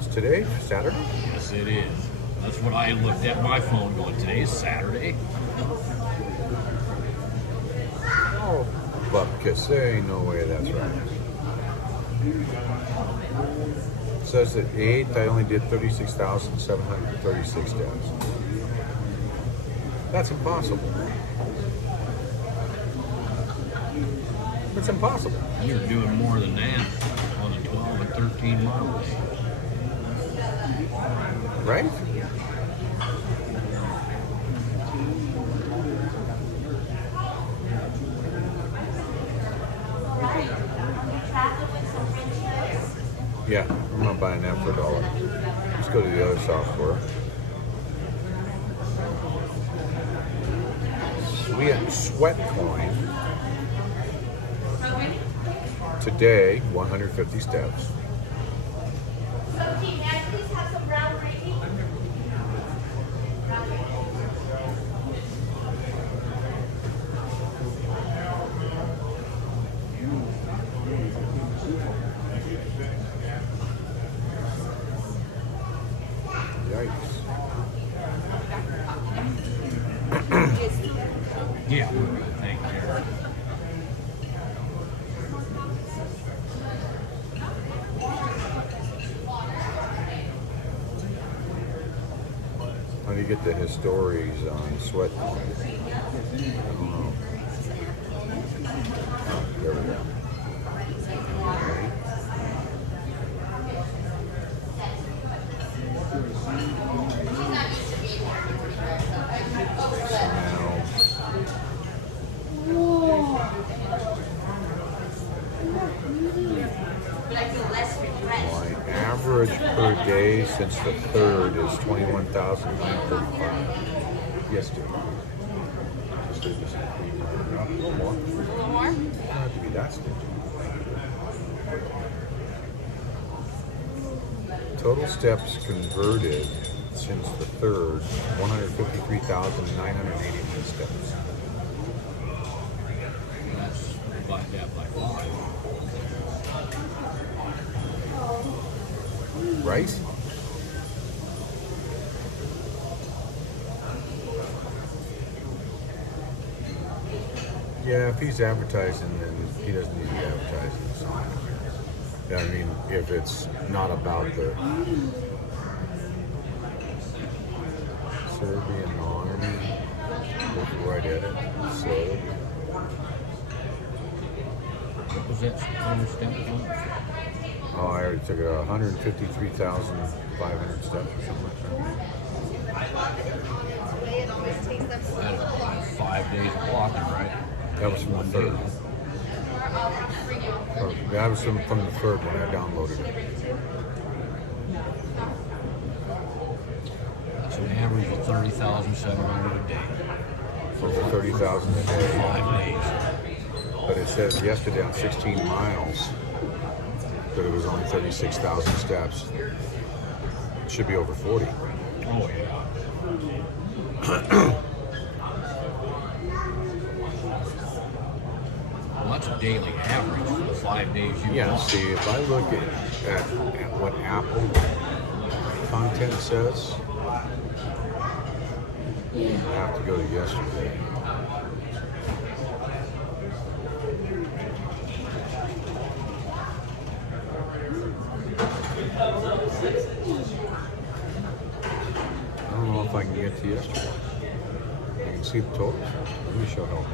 Is today Saturday? Yes, it is. That's what I looked at my phone going, today's Saturday. Oh, bupkis, there ain't no way that's right. It says that 8th I only did 36,736 steps. That's impossible. It's impossible. You're doing more than that on a 12 and 13 mile day. Right? Yeah, I'm not buying that for $1. Let's go to the other software. Sweat coin. Today, 150 steps. Yeah, thank you. How do you get the histories on sweat coin? I don't know. Oh, there we go. Okay. My average per day since the 3rd is 21,935. Yesterday. Just did this. A little more. A little more? Don't have to be that stingy. Total steps converted since the 3rd, 153,989 steps. Divide that by 5. Right? Yeah, if he's advertising, then he doesn't need to be advertising. So, yeah, I mean, if it's not about the Serbian army, the right at it. Slowly. What was that? How many steps was on? Oh, I already took it 153,500 steps or something like That's 5 days of walking, right? that. That was from the third. That was from the third when I downloaded it. That's an average of 30,700 a day. For 30,000 a day. 5 days. But it says yesterday on 16 miles that it was only 36,000 steps. It should be over 40. Oh, yeah. Well, that's a daily average for the 5 days you Yeah, walk. see, if I look at what Apple content says, I have to go to yesterday. I don't know if I can get to yesterday. You can see the totals. Let me show how.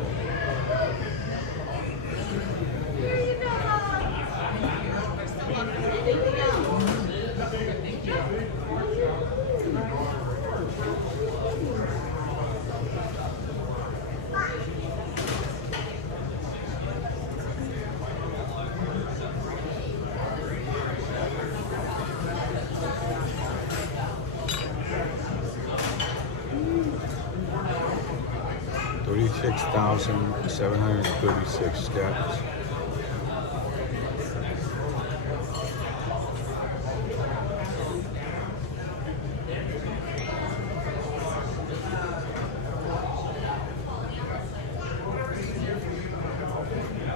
$36,736 steps.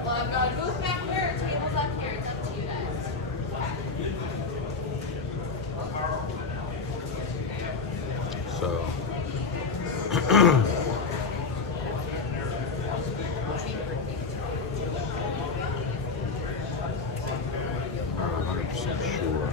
Well, I've got a booth back here, tables up here. It's up to you guys. So 100% sure.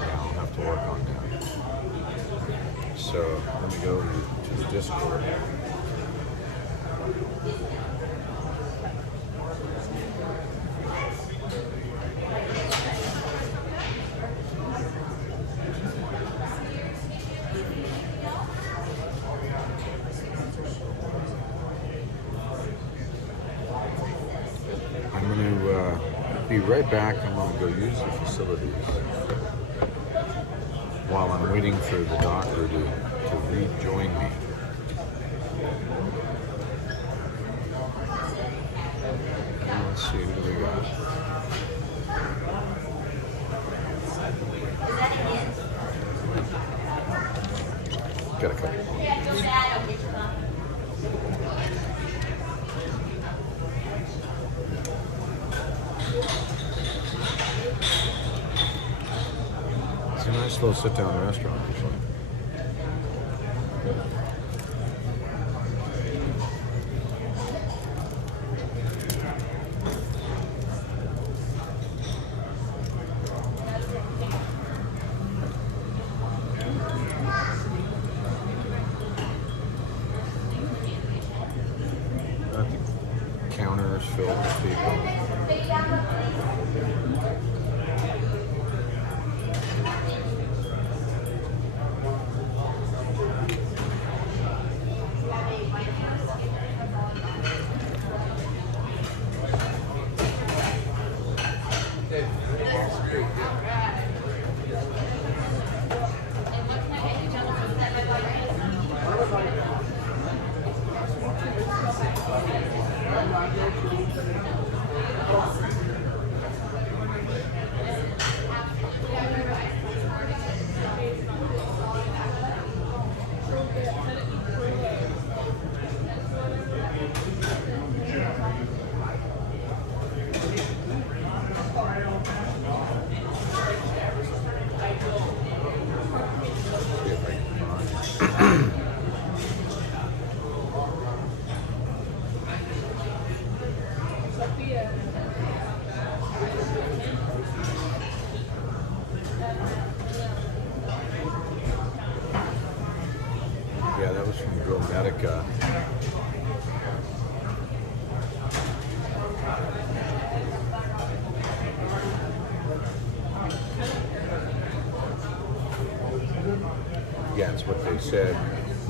I'll have to work on that. So let me go to the Discord. I'm going to be right back. I'm going to go use the facilities while I'm waiting for the doctor to rejoin me. Let's see who we got. Got a couple. It's a nice little sit-down restaurant, actually. Got the counters filled with people. See if I can find Yeah, that was from Gromedica. Yeah, it's what they said.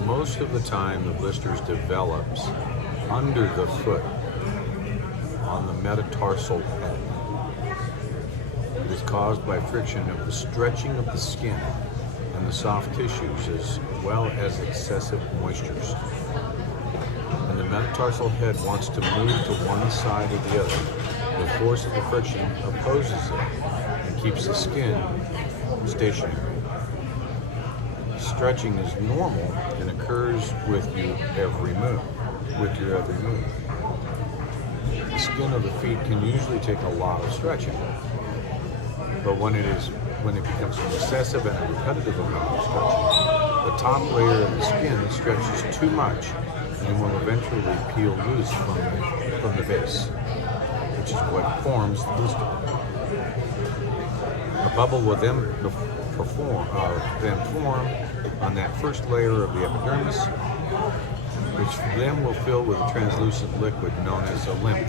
Most of the time, the blisters develops under the foot on the metatarsal head. It is caused by friction of the stretching of the skin and the soft tissues, as well as excessive moistures. When the metatarsal head wants to move to one side or the other, the force of the friction opposes it and keeps the skin stationary. Stretching is normal and occurs with your every move. The skin of the feet can usually take a lot of stretching, but when it becomes an excessive and a repetitive amount of stretching, the top layer of the skin stretches too much and will eventually peel loose from the base, which is what forms the blister. A bubble will then form on that first layer of the epidermis, which then will fill with a translucent liquid known as a lymph.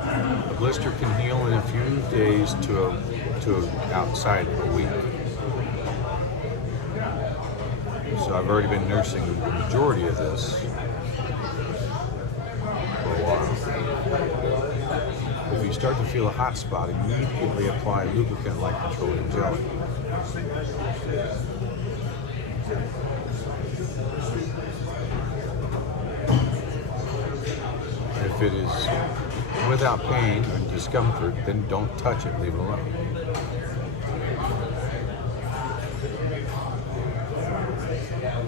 A blister can heal in a few days to outside a week. So I've already been nursing the majority of this for a while. If you start to feel a hot spot, immediately apply lubricant like petroleum jelly. If it is without pain or discomfort, then don't touch it, leave it alone.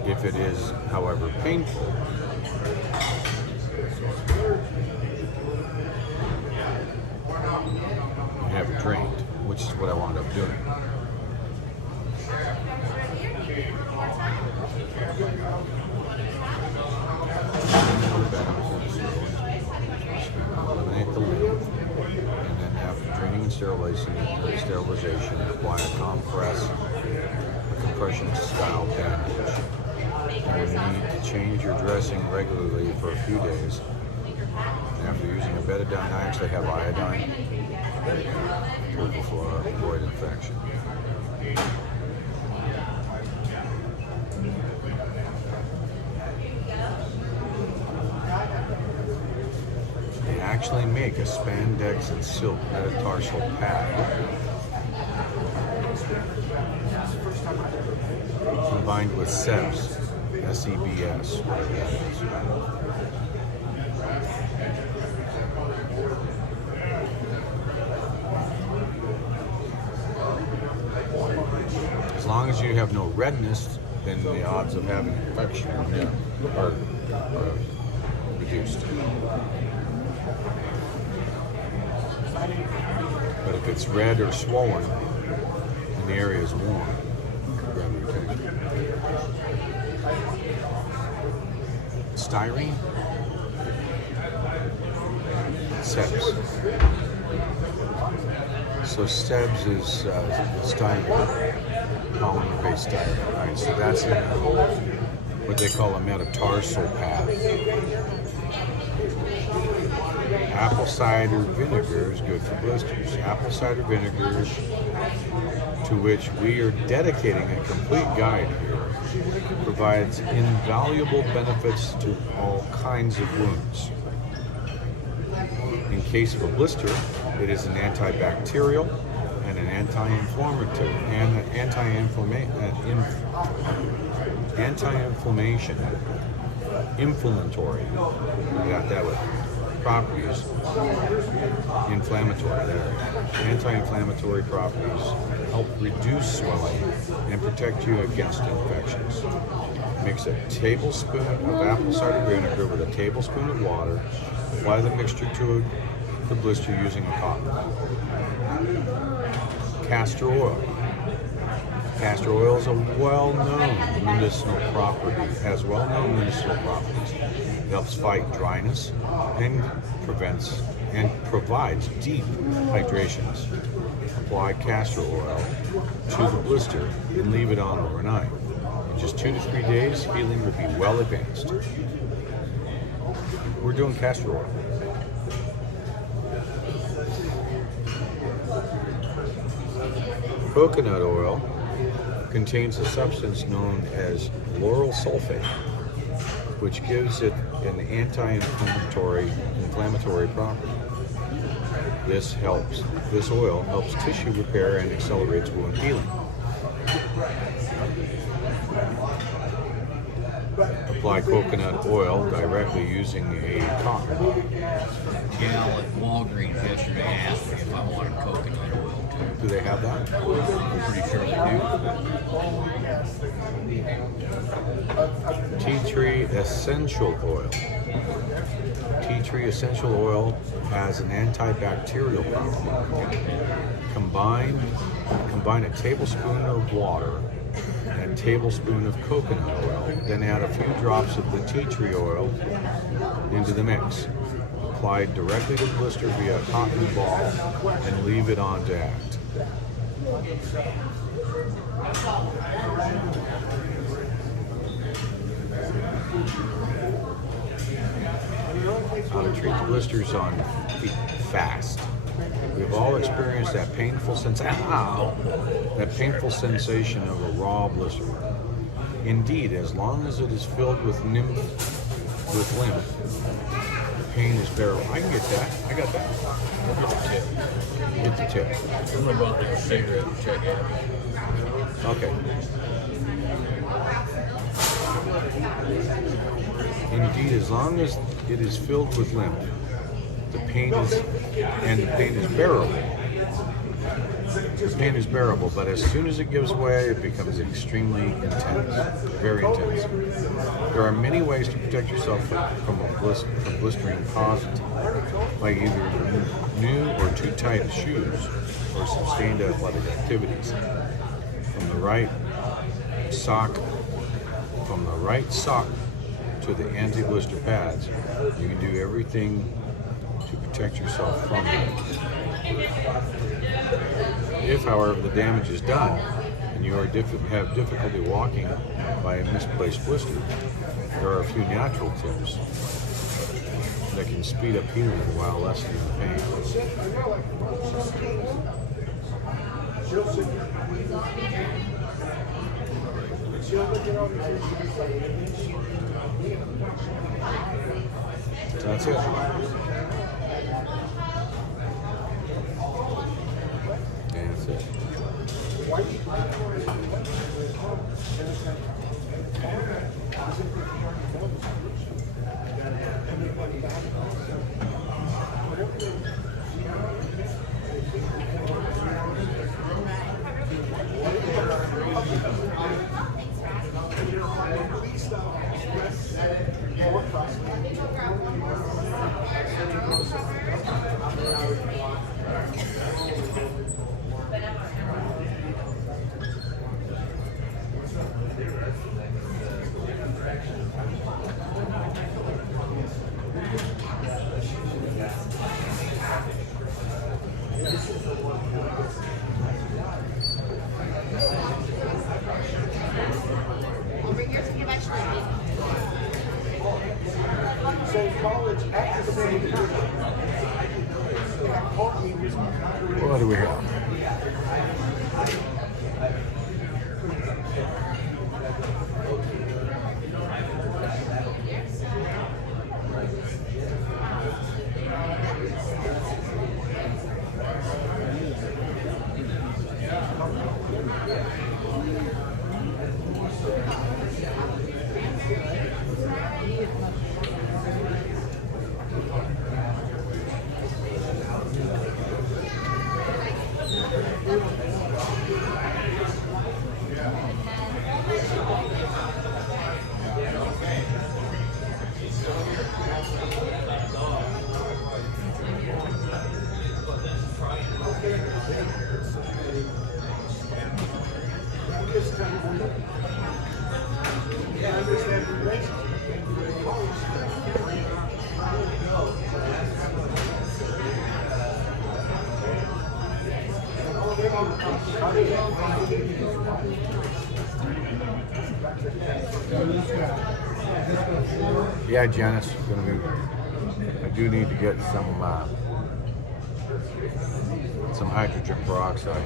If it is, however, painful, you have it drained, which is what I wound up doing. Eliminate the lymph, and then after draining and sterilization, apply a compression style bandage. You will need to change your dressing regularly for a few days. And after using a betadine, I actually have iodine to avoid infection. They actually make a spandex and silk metatarsal pad combined with SEBS, S-E-B-S, whatever that is. As long as you have no redness, then the odds of having infection are reduced. But if it's red or swollen and the area is warm, grab irritation. Styrene, SEBS. So SEBS is styrene, polymer-based styrene, right? So that's what they call a metatarsal pad. Apple cider vinegar is good for blisters. Apple cider vinegar, to which we are dedicating a complete guide here, provides invaluable benefits to all kinds of wounds. In case of a blister, it is an antibacterial and an anti-inflammatory properties, inflammatory there. Anti-inflammatory properties help reduce swelling and protect you against infections. Mix a tablespoon of apple cider vinegar with a tablespoon of water. Apply the mixture to the blister using a cotton. Castor oil. Castor oil is a well-known medicinal property, has well-known medicinal properties. It helps fight dryness and provides deep hydrations. apply castor oil to the blister and leave it on overnight. In just 2 to 3 days, healing will be well advanced. We're doing castor oil. Coconut oil contains a substance known as lauryl sulfate, which gives it an anti-inflammatory property. This oil helps tissue repair and accelerates wound healing. Apply coconut oil directly using a cotton ball. Gal at Walgreens yesterday asked me if I wanted coconut oil too. Do they have that? I'm pretty sure they do. Tea tree essential oil. Tea tree essential oil has an antibacterial property. Combine a tablespoon of water and a tablespoon of coconut oil, then add a few drops of the tea tree oil into the mix. Apply directly to the blister via a cotton ball and leave it on to act. How to treat the blisters on feet fast. We've all experienced that painful sensation of a raw blister. Indeed, as long as it is filled with lymph, the pain is bearable. I can get that. I got that. Get the tip. I'm about to go cigarette and check it. Okay. Indeed, as long as it is filled with lymph, the pain is bearable. The pain is bearable, but as soon as it gives way, it becomes extremely intense, very intense. There are many ways to protect yourself from blistering caused by either new or too tight shoes or sustained athletic activities. From the right sock to the anti-blister pads, you can do everything to protect yourself from them. If, however, the damage is done and you have difficulty walking by a misplaced blister, there are a few natural tips that can speed up healing while lessening the pain. That's it. That's it. Over here to give extra. So college at the same time. What do we have? Yeah, Janice, I do need to get some hydrogen peroxide.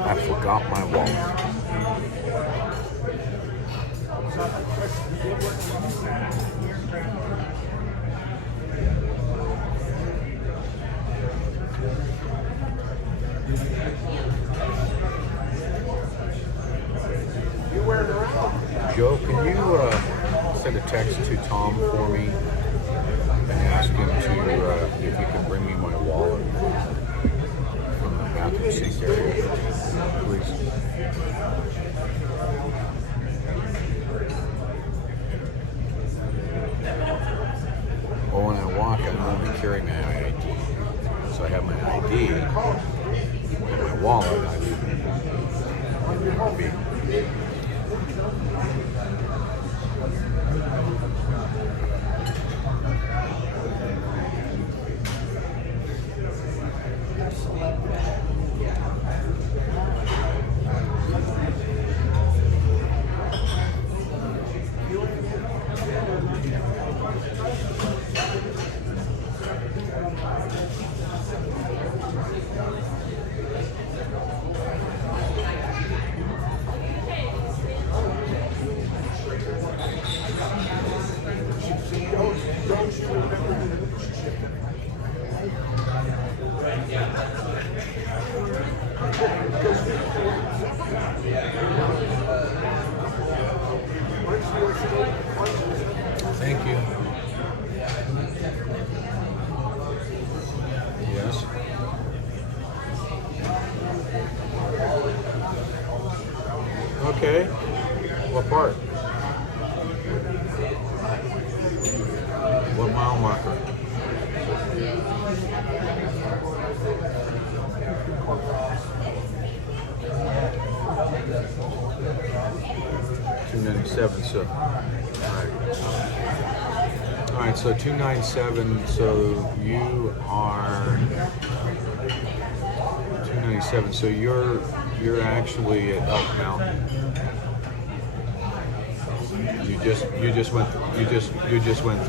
I forgot my wallet. Joe, can you send a text to Tom for me and ask him to if he can bring me my wallet from the bathroom sink area, please? Well, when I walk, I normally carry my ID. So I have my ID and my wallet. I leave it in the beat. Thank you. Yes. Okay. What part? What mile marker? $297. So, all right. So 297. So you are 297. So you're actually at Elk Mountain. You just went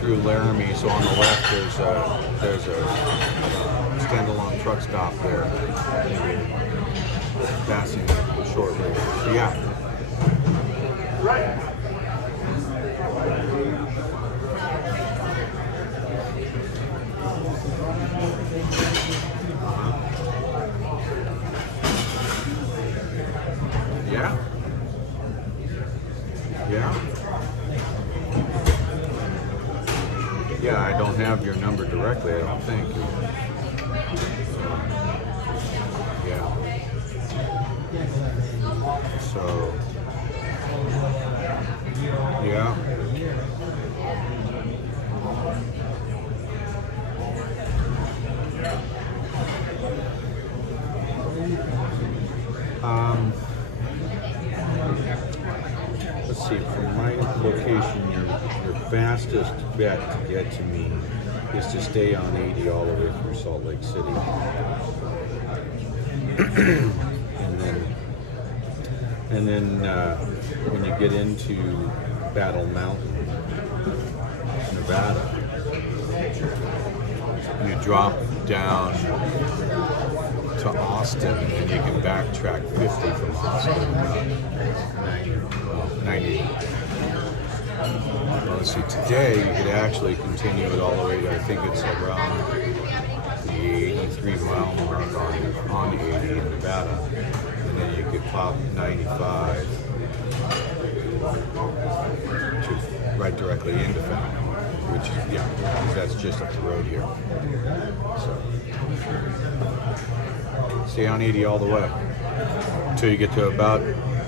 through Laramie. So on the left there's a standalone truck stop there. Passing shortly. So yeah. Right. Yeah. Yeah. Yeah, I don't have your number directly, I don't think. Yeah. So, yeah. Let's see, from my location, your fastest bet to get to me is to stay on 80 all the way through Salt Lake City. and then when you get into Battle Mountain, Nevada, you drop down to Austin, and you can backtrack 50 from Austin, 90. Well, let's see, today you could actually continue it all the way to, I think it's around the 83 mile mark on 80 in Nevada, and then you could pop 95 to right directly into Fountain, which is, yeah, that's just up the road here. So, stay on 80 all the way until you get to about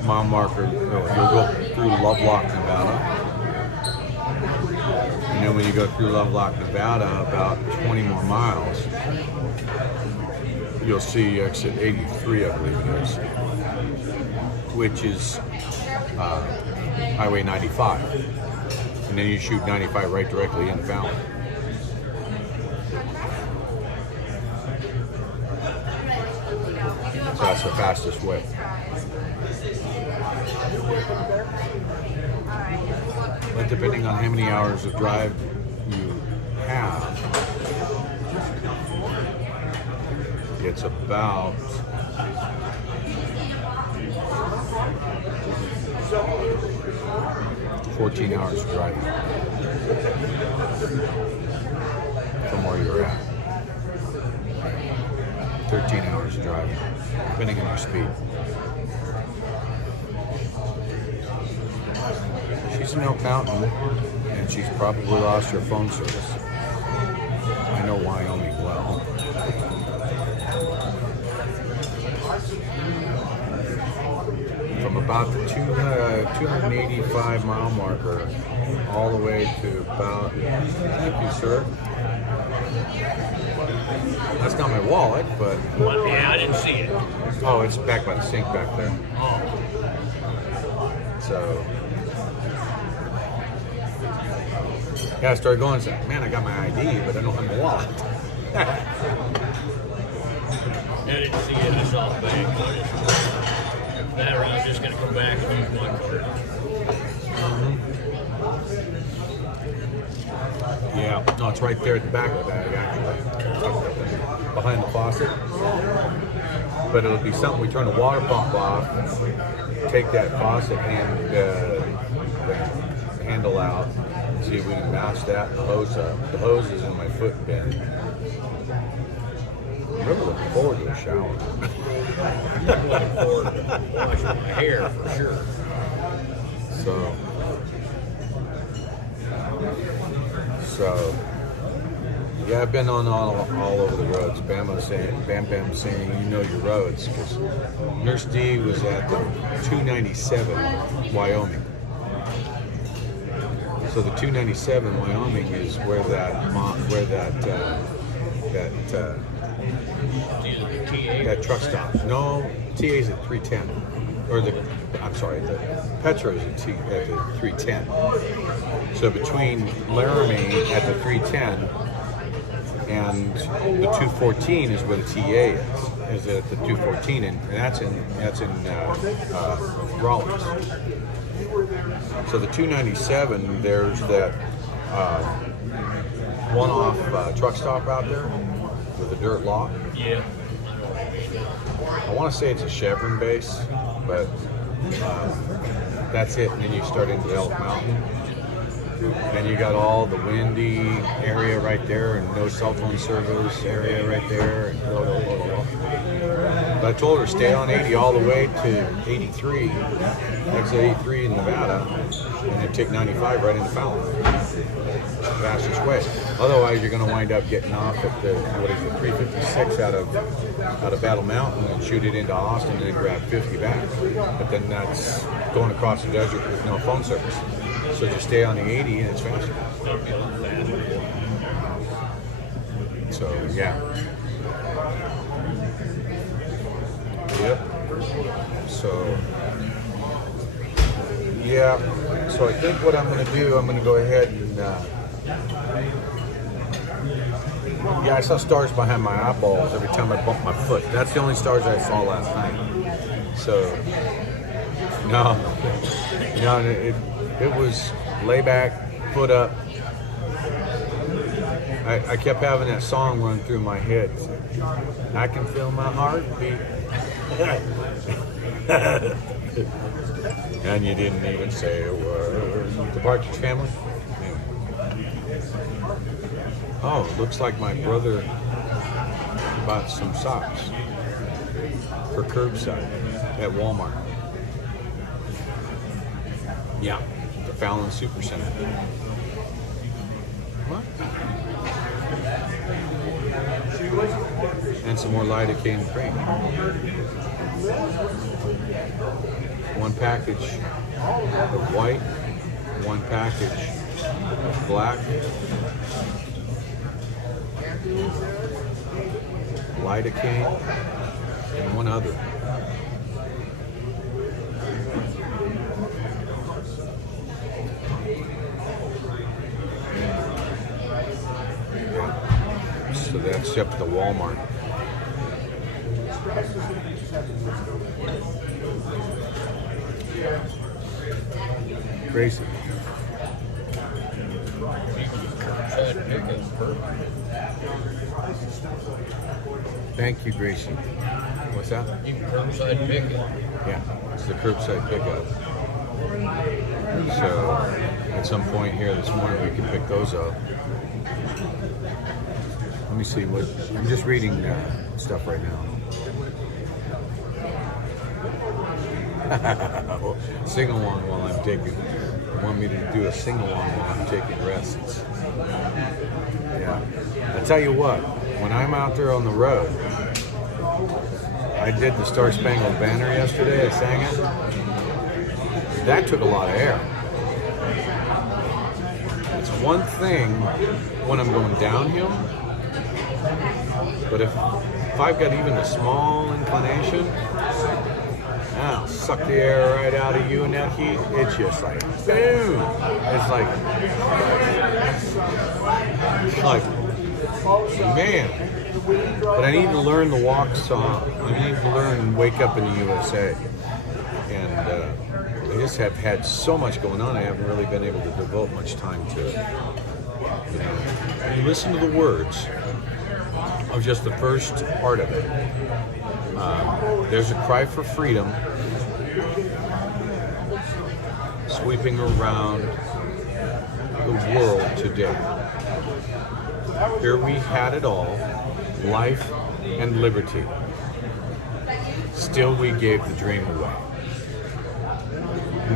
mile marker. You'll go through Lovelock, Nevada. And then when you go through Lovelock, Nevada, about 20 more miles, you'll see exit 83, I believe it is, which is Highway 95. And then you shoot 95 right directly in Fountain. So that's the fastest way. But depending on how many hours of drive you have, it's about 14 hours of driving from where you're at. 13 hours of driving, depending on your speed. She's in Elk Mountain, and she's probably lost her phone service. I know Wyoming well. From about the 285 mile marker all the way to about, thank you, sir. That's not my wallet, but... Well, yeah, I didn't see it. Oh, it's back by the sink back there. Oh. So... yeah, I started going and said, man, I got my ID, but I don't have my wallet. I didn't see it. I saw the bag. That or I was just going to come back and use my card. Yeah, no, it's right there at the back of the bag, actually. Behind the faucet. But it'll be something, we turn the water pump off, take that faucet and the handle out, see if we can match that and the hose up. The hose is in my foot bin. I'm really looking forward to a shower. I'm looking forward to washing my hair for sure. So yeah, I've been on all over the roads. Bam Bam saying, you know your roads, because Nurse D was at the 297 Wyoming. So the 297 Wyoming is where that truck stop. No, TA's at 310, or the Petro's at the 310. So between Laramie at the 310 and the 214 is where the TA is at the 214, and that's in Rawlins. So the 297, there's that one-off truck stop out there with a dirt lot. Yeah. I want to say it's a Chevron base, but that's it. And then you start into Elk Mountain. And you got all the windy area right there and no cell phone service area right there. And blah, blah, blah, blah. But I told her stay on 80 all the way to 83, exit 83 in Nevada, and then take 95 right into Fountain. Fastest way. Otherwise, you're going to wind up getting off at the 356 out of Battle Mountain and shoot it into Austin and then grab 50 back. But then that's going across the desert with no phone service. So just stay on the 80 and it's faster. So yeah. Yep. So yeah. So I think what I'm going to do, I'm going to go ahead and yeah, I saw stars behind my eyeballs every time I bumped my foot. That's the only stars I saw last night. So no, it was lay back, foot up. I kept having that song run through my head. I can feel my heartbeat. And you didn't even say a word. The Partridge Family? Anyway. Oh, looks like my brother bought some socks for curbside at Walmart. Yeah, Fallon Super Center. What? And some more lidocaine cream. One package of white, one package of black, lidocaine, and one other. So that's up to the Walmart. Crazy. Thank you, Gracie. What's that? You can curbside pick it. Yeah, it's the curbside pickup. So at some point here this morning we can pick those up. Let me see what I'm just reading stuff right now. Sing along while I'm taking. Want me to do a sing along while I'm taking rests? Yeah. I tell you what, when I'm out there on the road, I did the Star Spangled Banner yesterday. I sang it. That took a lot of air. It's one thing when I'm going downhill, but if I've got even a small inclination, I'll suck the air right out of you in that heat. It's just like boom. It's like man. But I need to learn the walk song. I need to learn Wake Up in the USA. And I just have had so much going on, I haven't really been able to devote much time to it. You know, you listen to the words of just the first part of it. There's a cry for freedom sweeping around the world today. Here we had it all, life and liberty. Still we gave the dream away.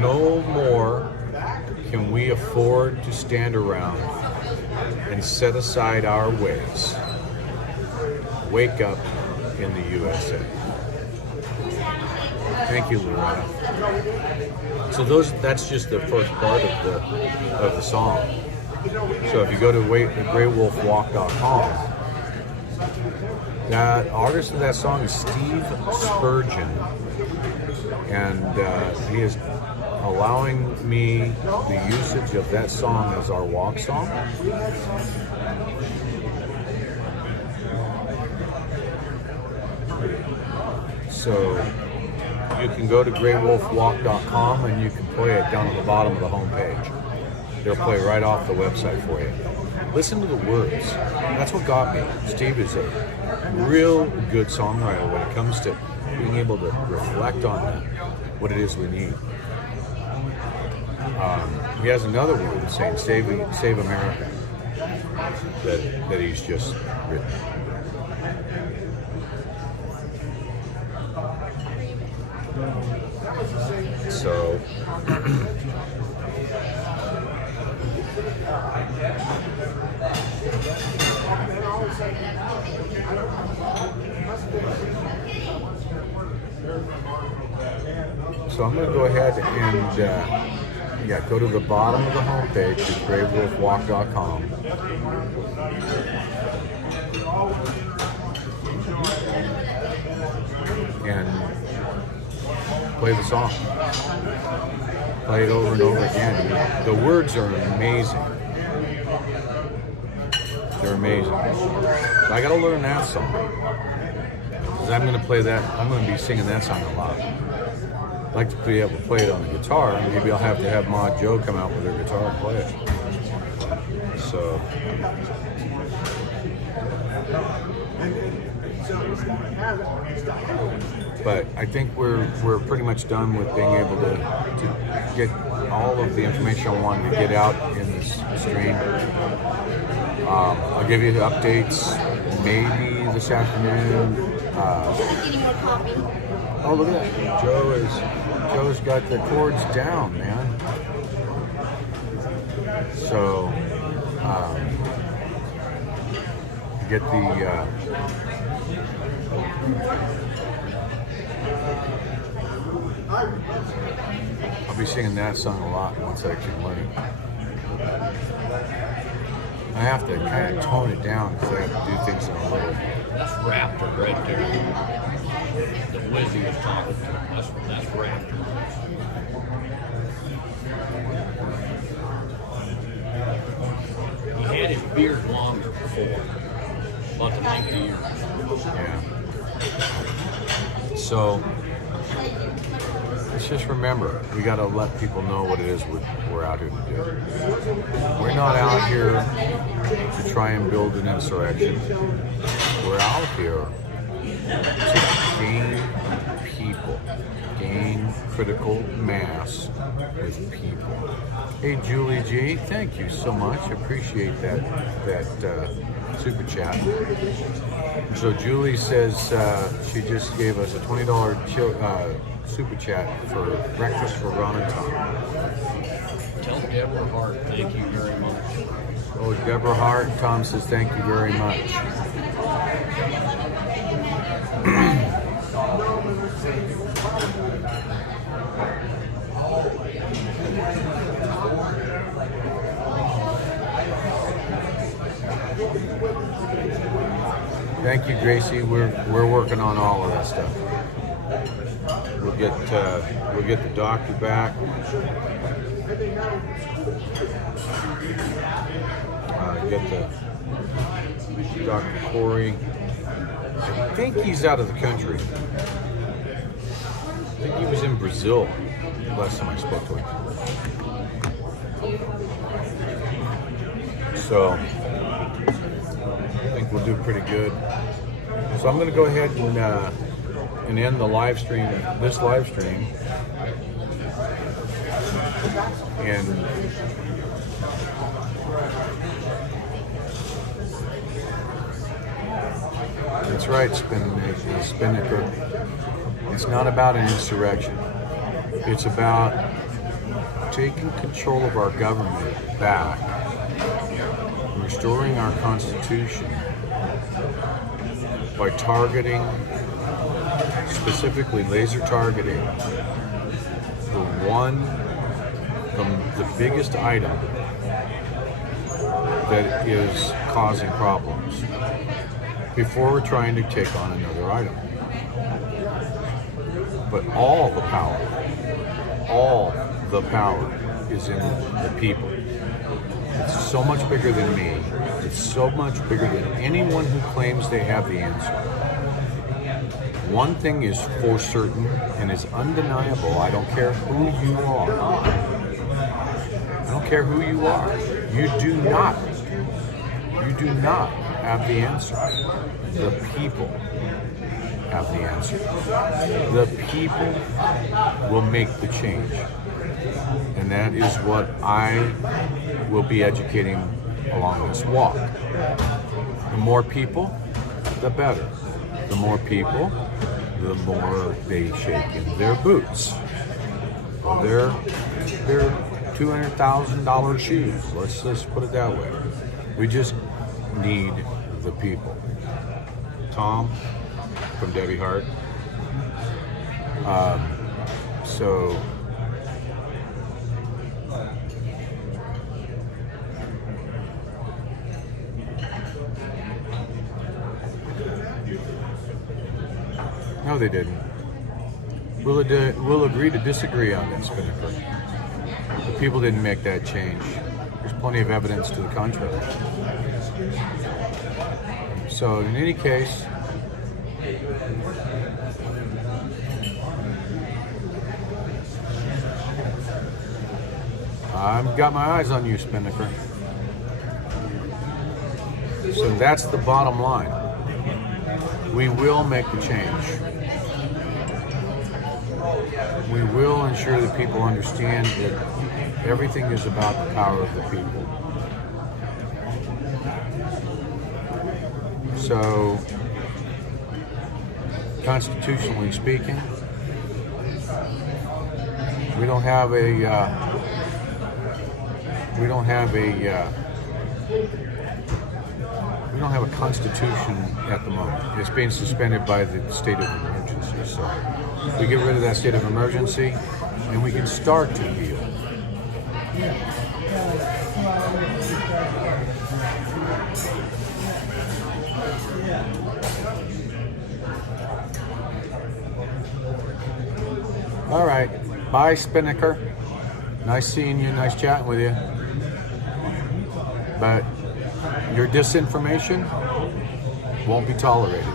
No more can we afford to stand around and set aside our ways. Wake up in the USA. Thank you, Loretta. So that's just the first part of the song. So if you go to GreyWolfWalk.com, that artist of that song is Steve Spurgeon, and he is allowing me the usage of that song as our walk song. So you can go to GreyWolfWalk.com and you can play it down at the bottom of the homepage. They'll play right off the website for you. Listen to the words. That's what got me. Steve is a real good songwriter when it comes to being able to reflect on what it is we need. He has another word saying Save America that he's just written. So I'm going to go ahead and go to the bottom of the homepage at GreyWolfWalk.com. And play the song. Play it over and over again. The words are amazing. They're amazing. I got to learn that song. Because I'm going to play that. I'm going to be singing that song a lot. I'd like to be able to play it on the guitar. Maybe I'll have to have Ma Joe come out with her guitar and play it. So. But I think we're pretty much done with being able to get all of the information I wanted to get out in this stream. I'll give you the updates maybe this afternoon. Getting more coffee. Oh, look at that. Joe's got the chords down, man. So get the I'll be singing that song a lot once I can learn it. I have to kind of tone it down because I have to do things in a little. That's Raptor right there. The Wizzy was talking to him. That's Raptor. He had his beard longer before, about the 90 years. Yeah. So let's just remember, we got to let people know what it is we're out here to do. We're not out here to try and build an insurrection. We're out here to gain people, gain critical mass with people. Hey, Julie G, thank you so much. Appreciate that super chat. So Julie says she just gave us a $20 super chat for breakfast for Ron and Tom. Tell Deborah Hart, thank you very much. Oh, Deborah Hart. Tom says thank you very much. Thank you, Gracie. We're working on all of that stuff. We'll get the doctor back. Get the Dr. Corey. I think he's out of the country. I think he was in Brazil last time I spoke to him. So I think we'll do pretty good. So I'm going to go ahead and end the live stream, this live stream, and that's right, Spinnaker. It's not about an insurrection. It's about taking control of our government back, restoring our Constitution by targeting, specifically laser targeting, the biggest item that is causing problems before we're trying to take on another item. But all the power is in the people. It's so much bigger than me. It's so much bigger than anyone who claims they have the answer. One thing is for certain and is undeniable. I don't care who you are. I don't care who you are. You do not have the answer. The people have the answer. The people will make the change. And that is what I will be educating along this walk. The more people, the better. The more people, the more they shake in their boots. They're $200,000 shoes. Let's just put it that way. We just need the people. Tom from Debbie Hart. So no, they didn't. We'll agree to disagree on this, Spinnaker. The people didn't make that change. There's plenty of evidence to the contrary. So in any case, I've got my eyes on you, Spinnaker. So that's the bottom line. We will make the change. We will ensure that people understand that everything is about the power of the people. So, constitutionally speaking, we don't have we don't have a constitution at the moment. It's being suspended by the state of emergency. So we get rid of that state of emergency, and we can start to heal. All right. Bye, Spinnaker. Nice seeing you. Nice chatting with you. But your disinformation won't be tolerated.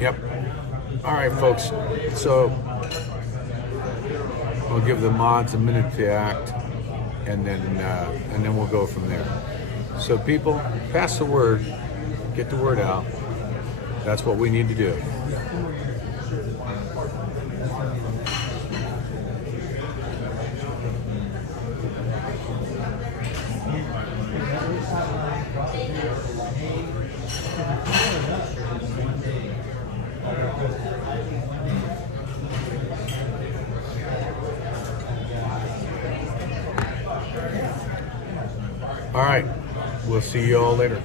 Yep. All right, folks. So we'll give the mods a minute to act, and then we'll go from there. So people, pass the word, get the word out. That's what we need to do. All right, we'll see you all later.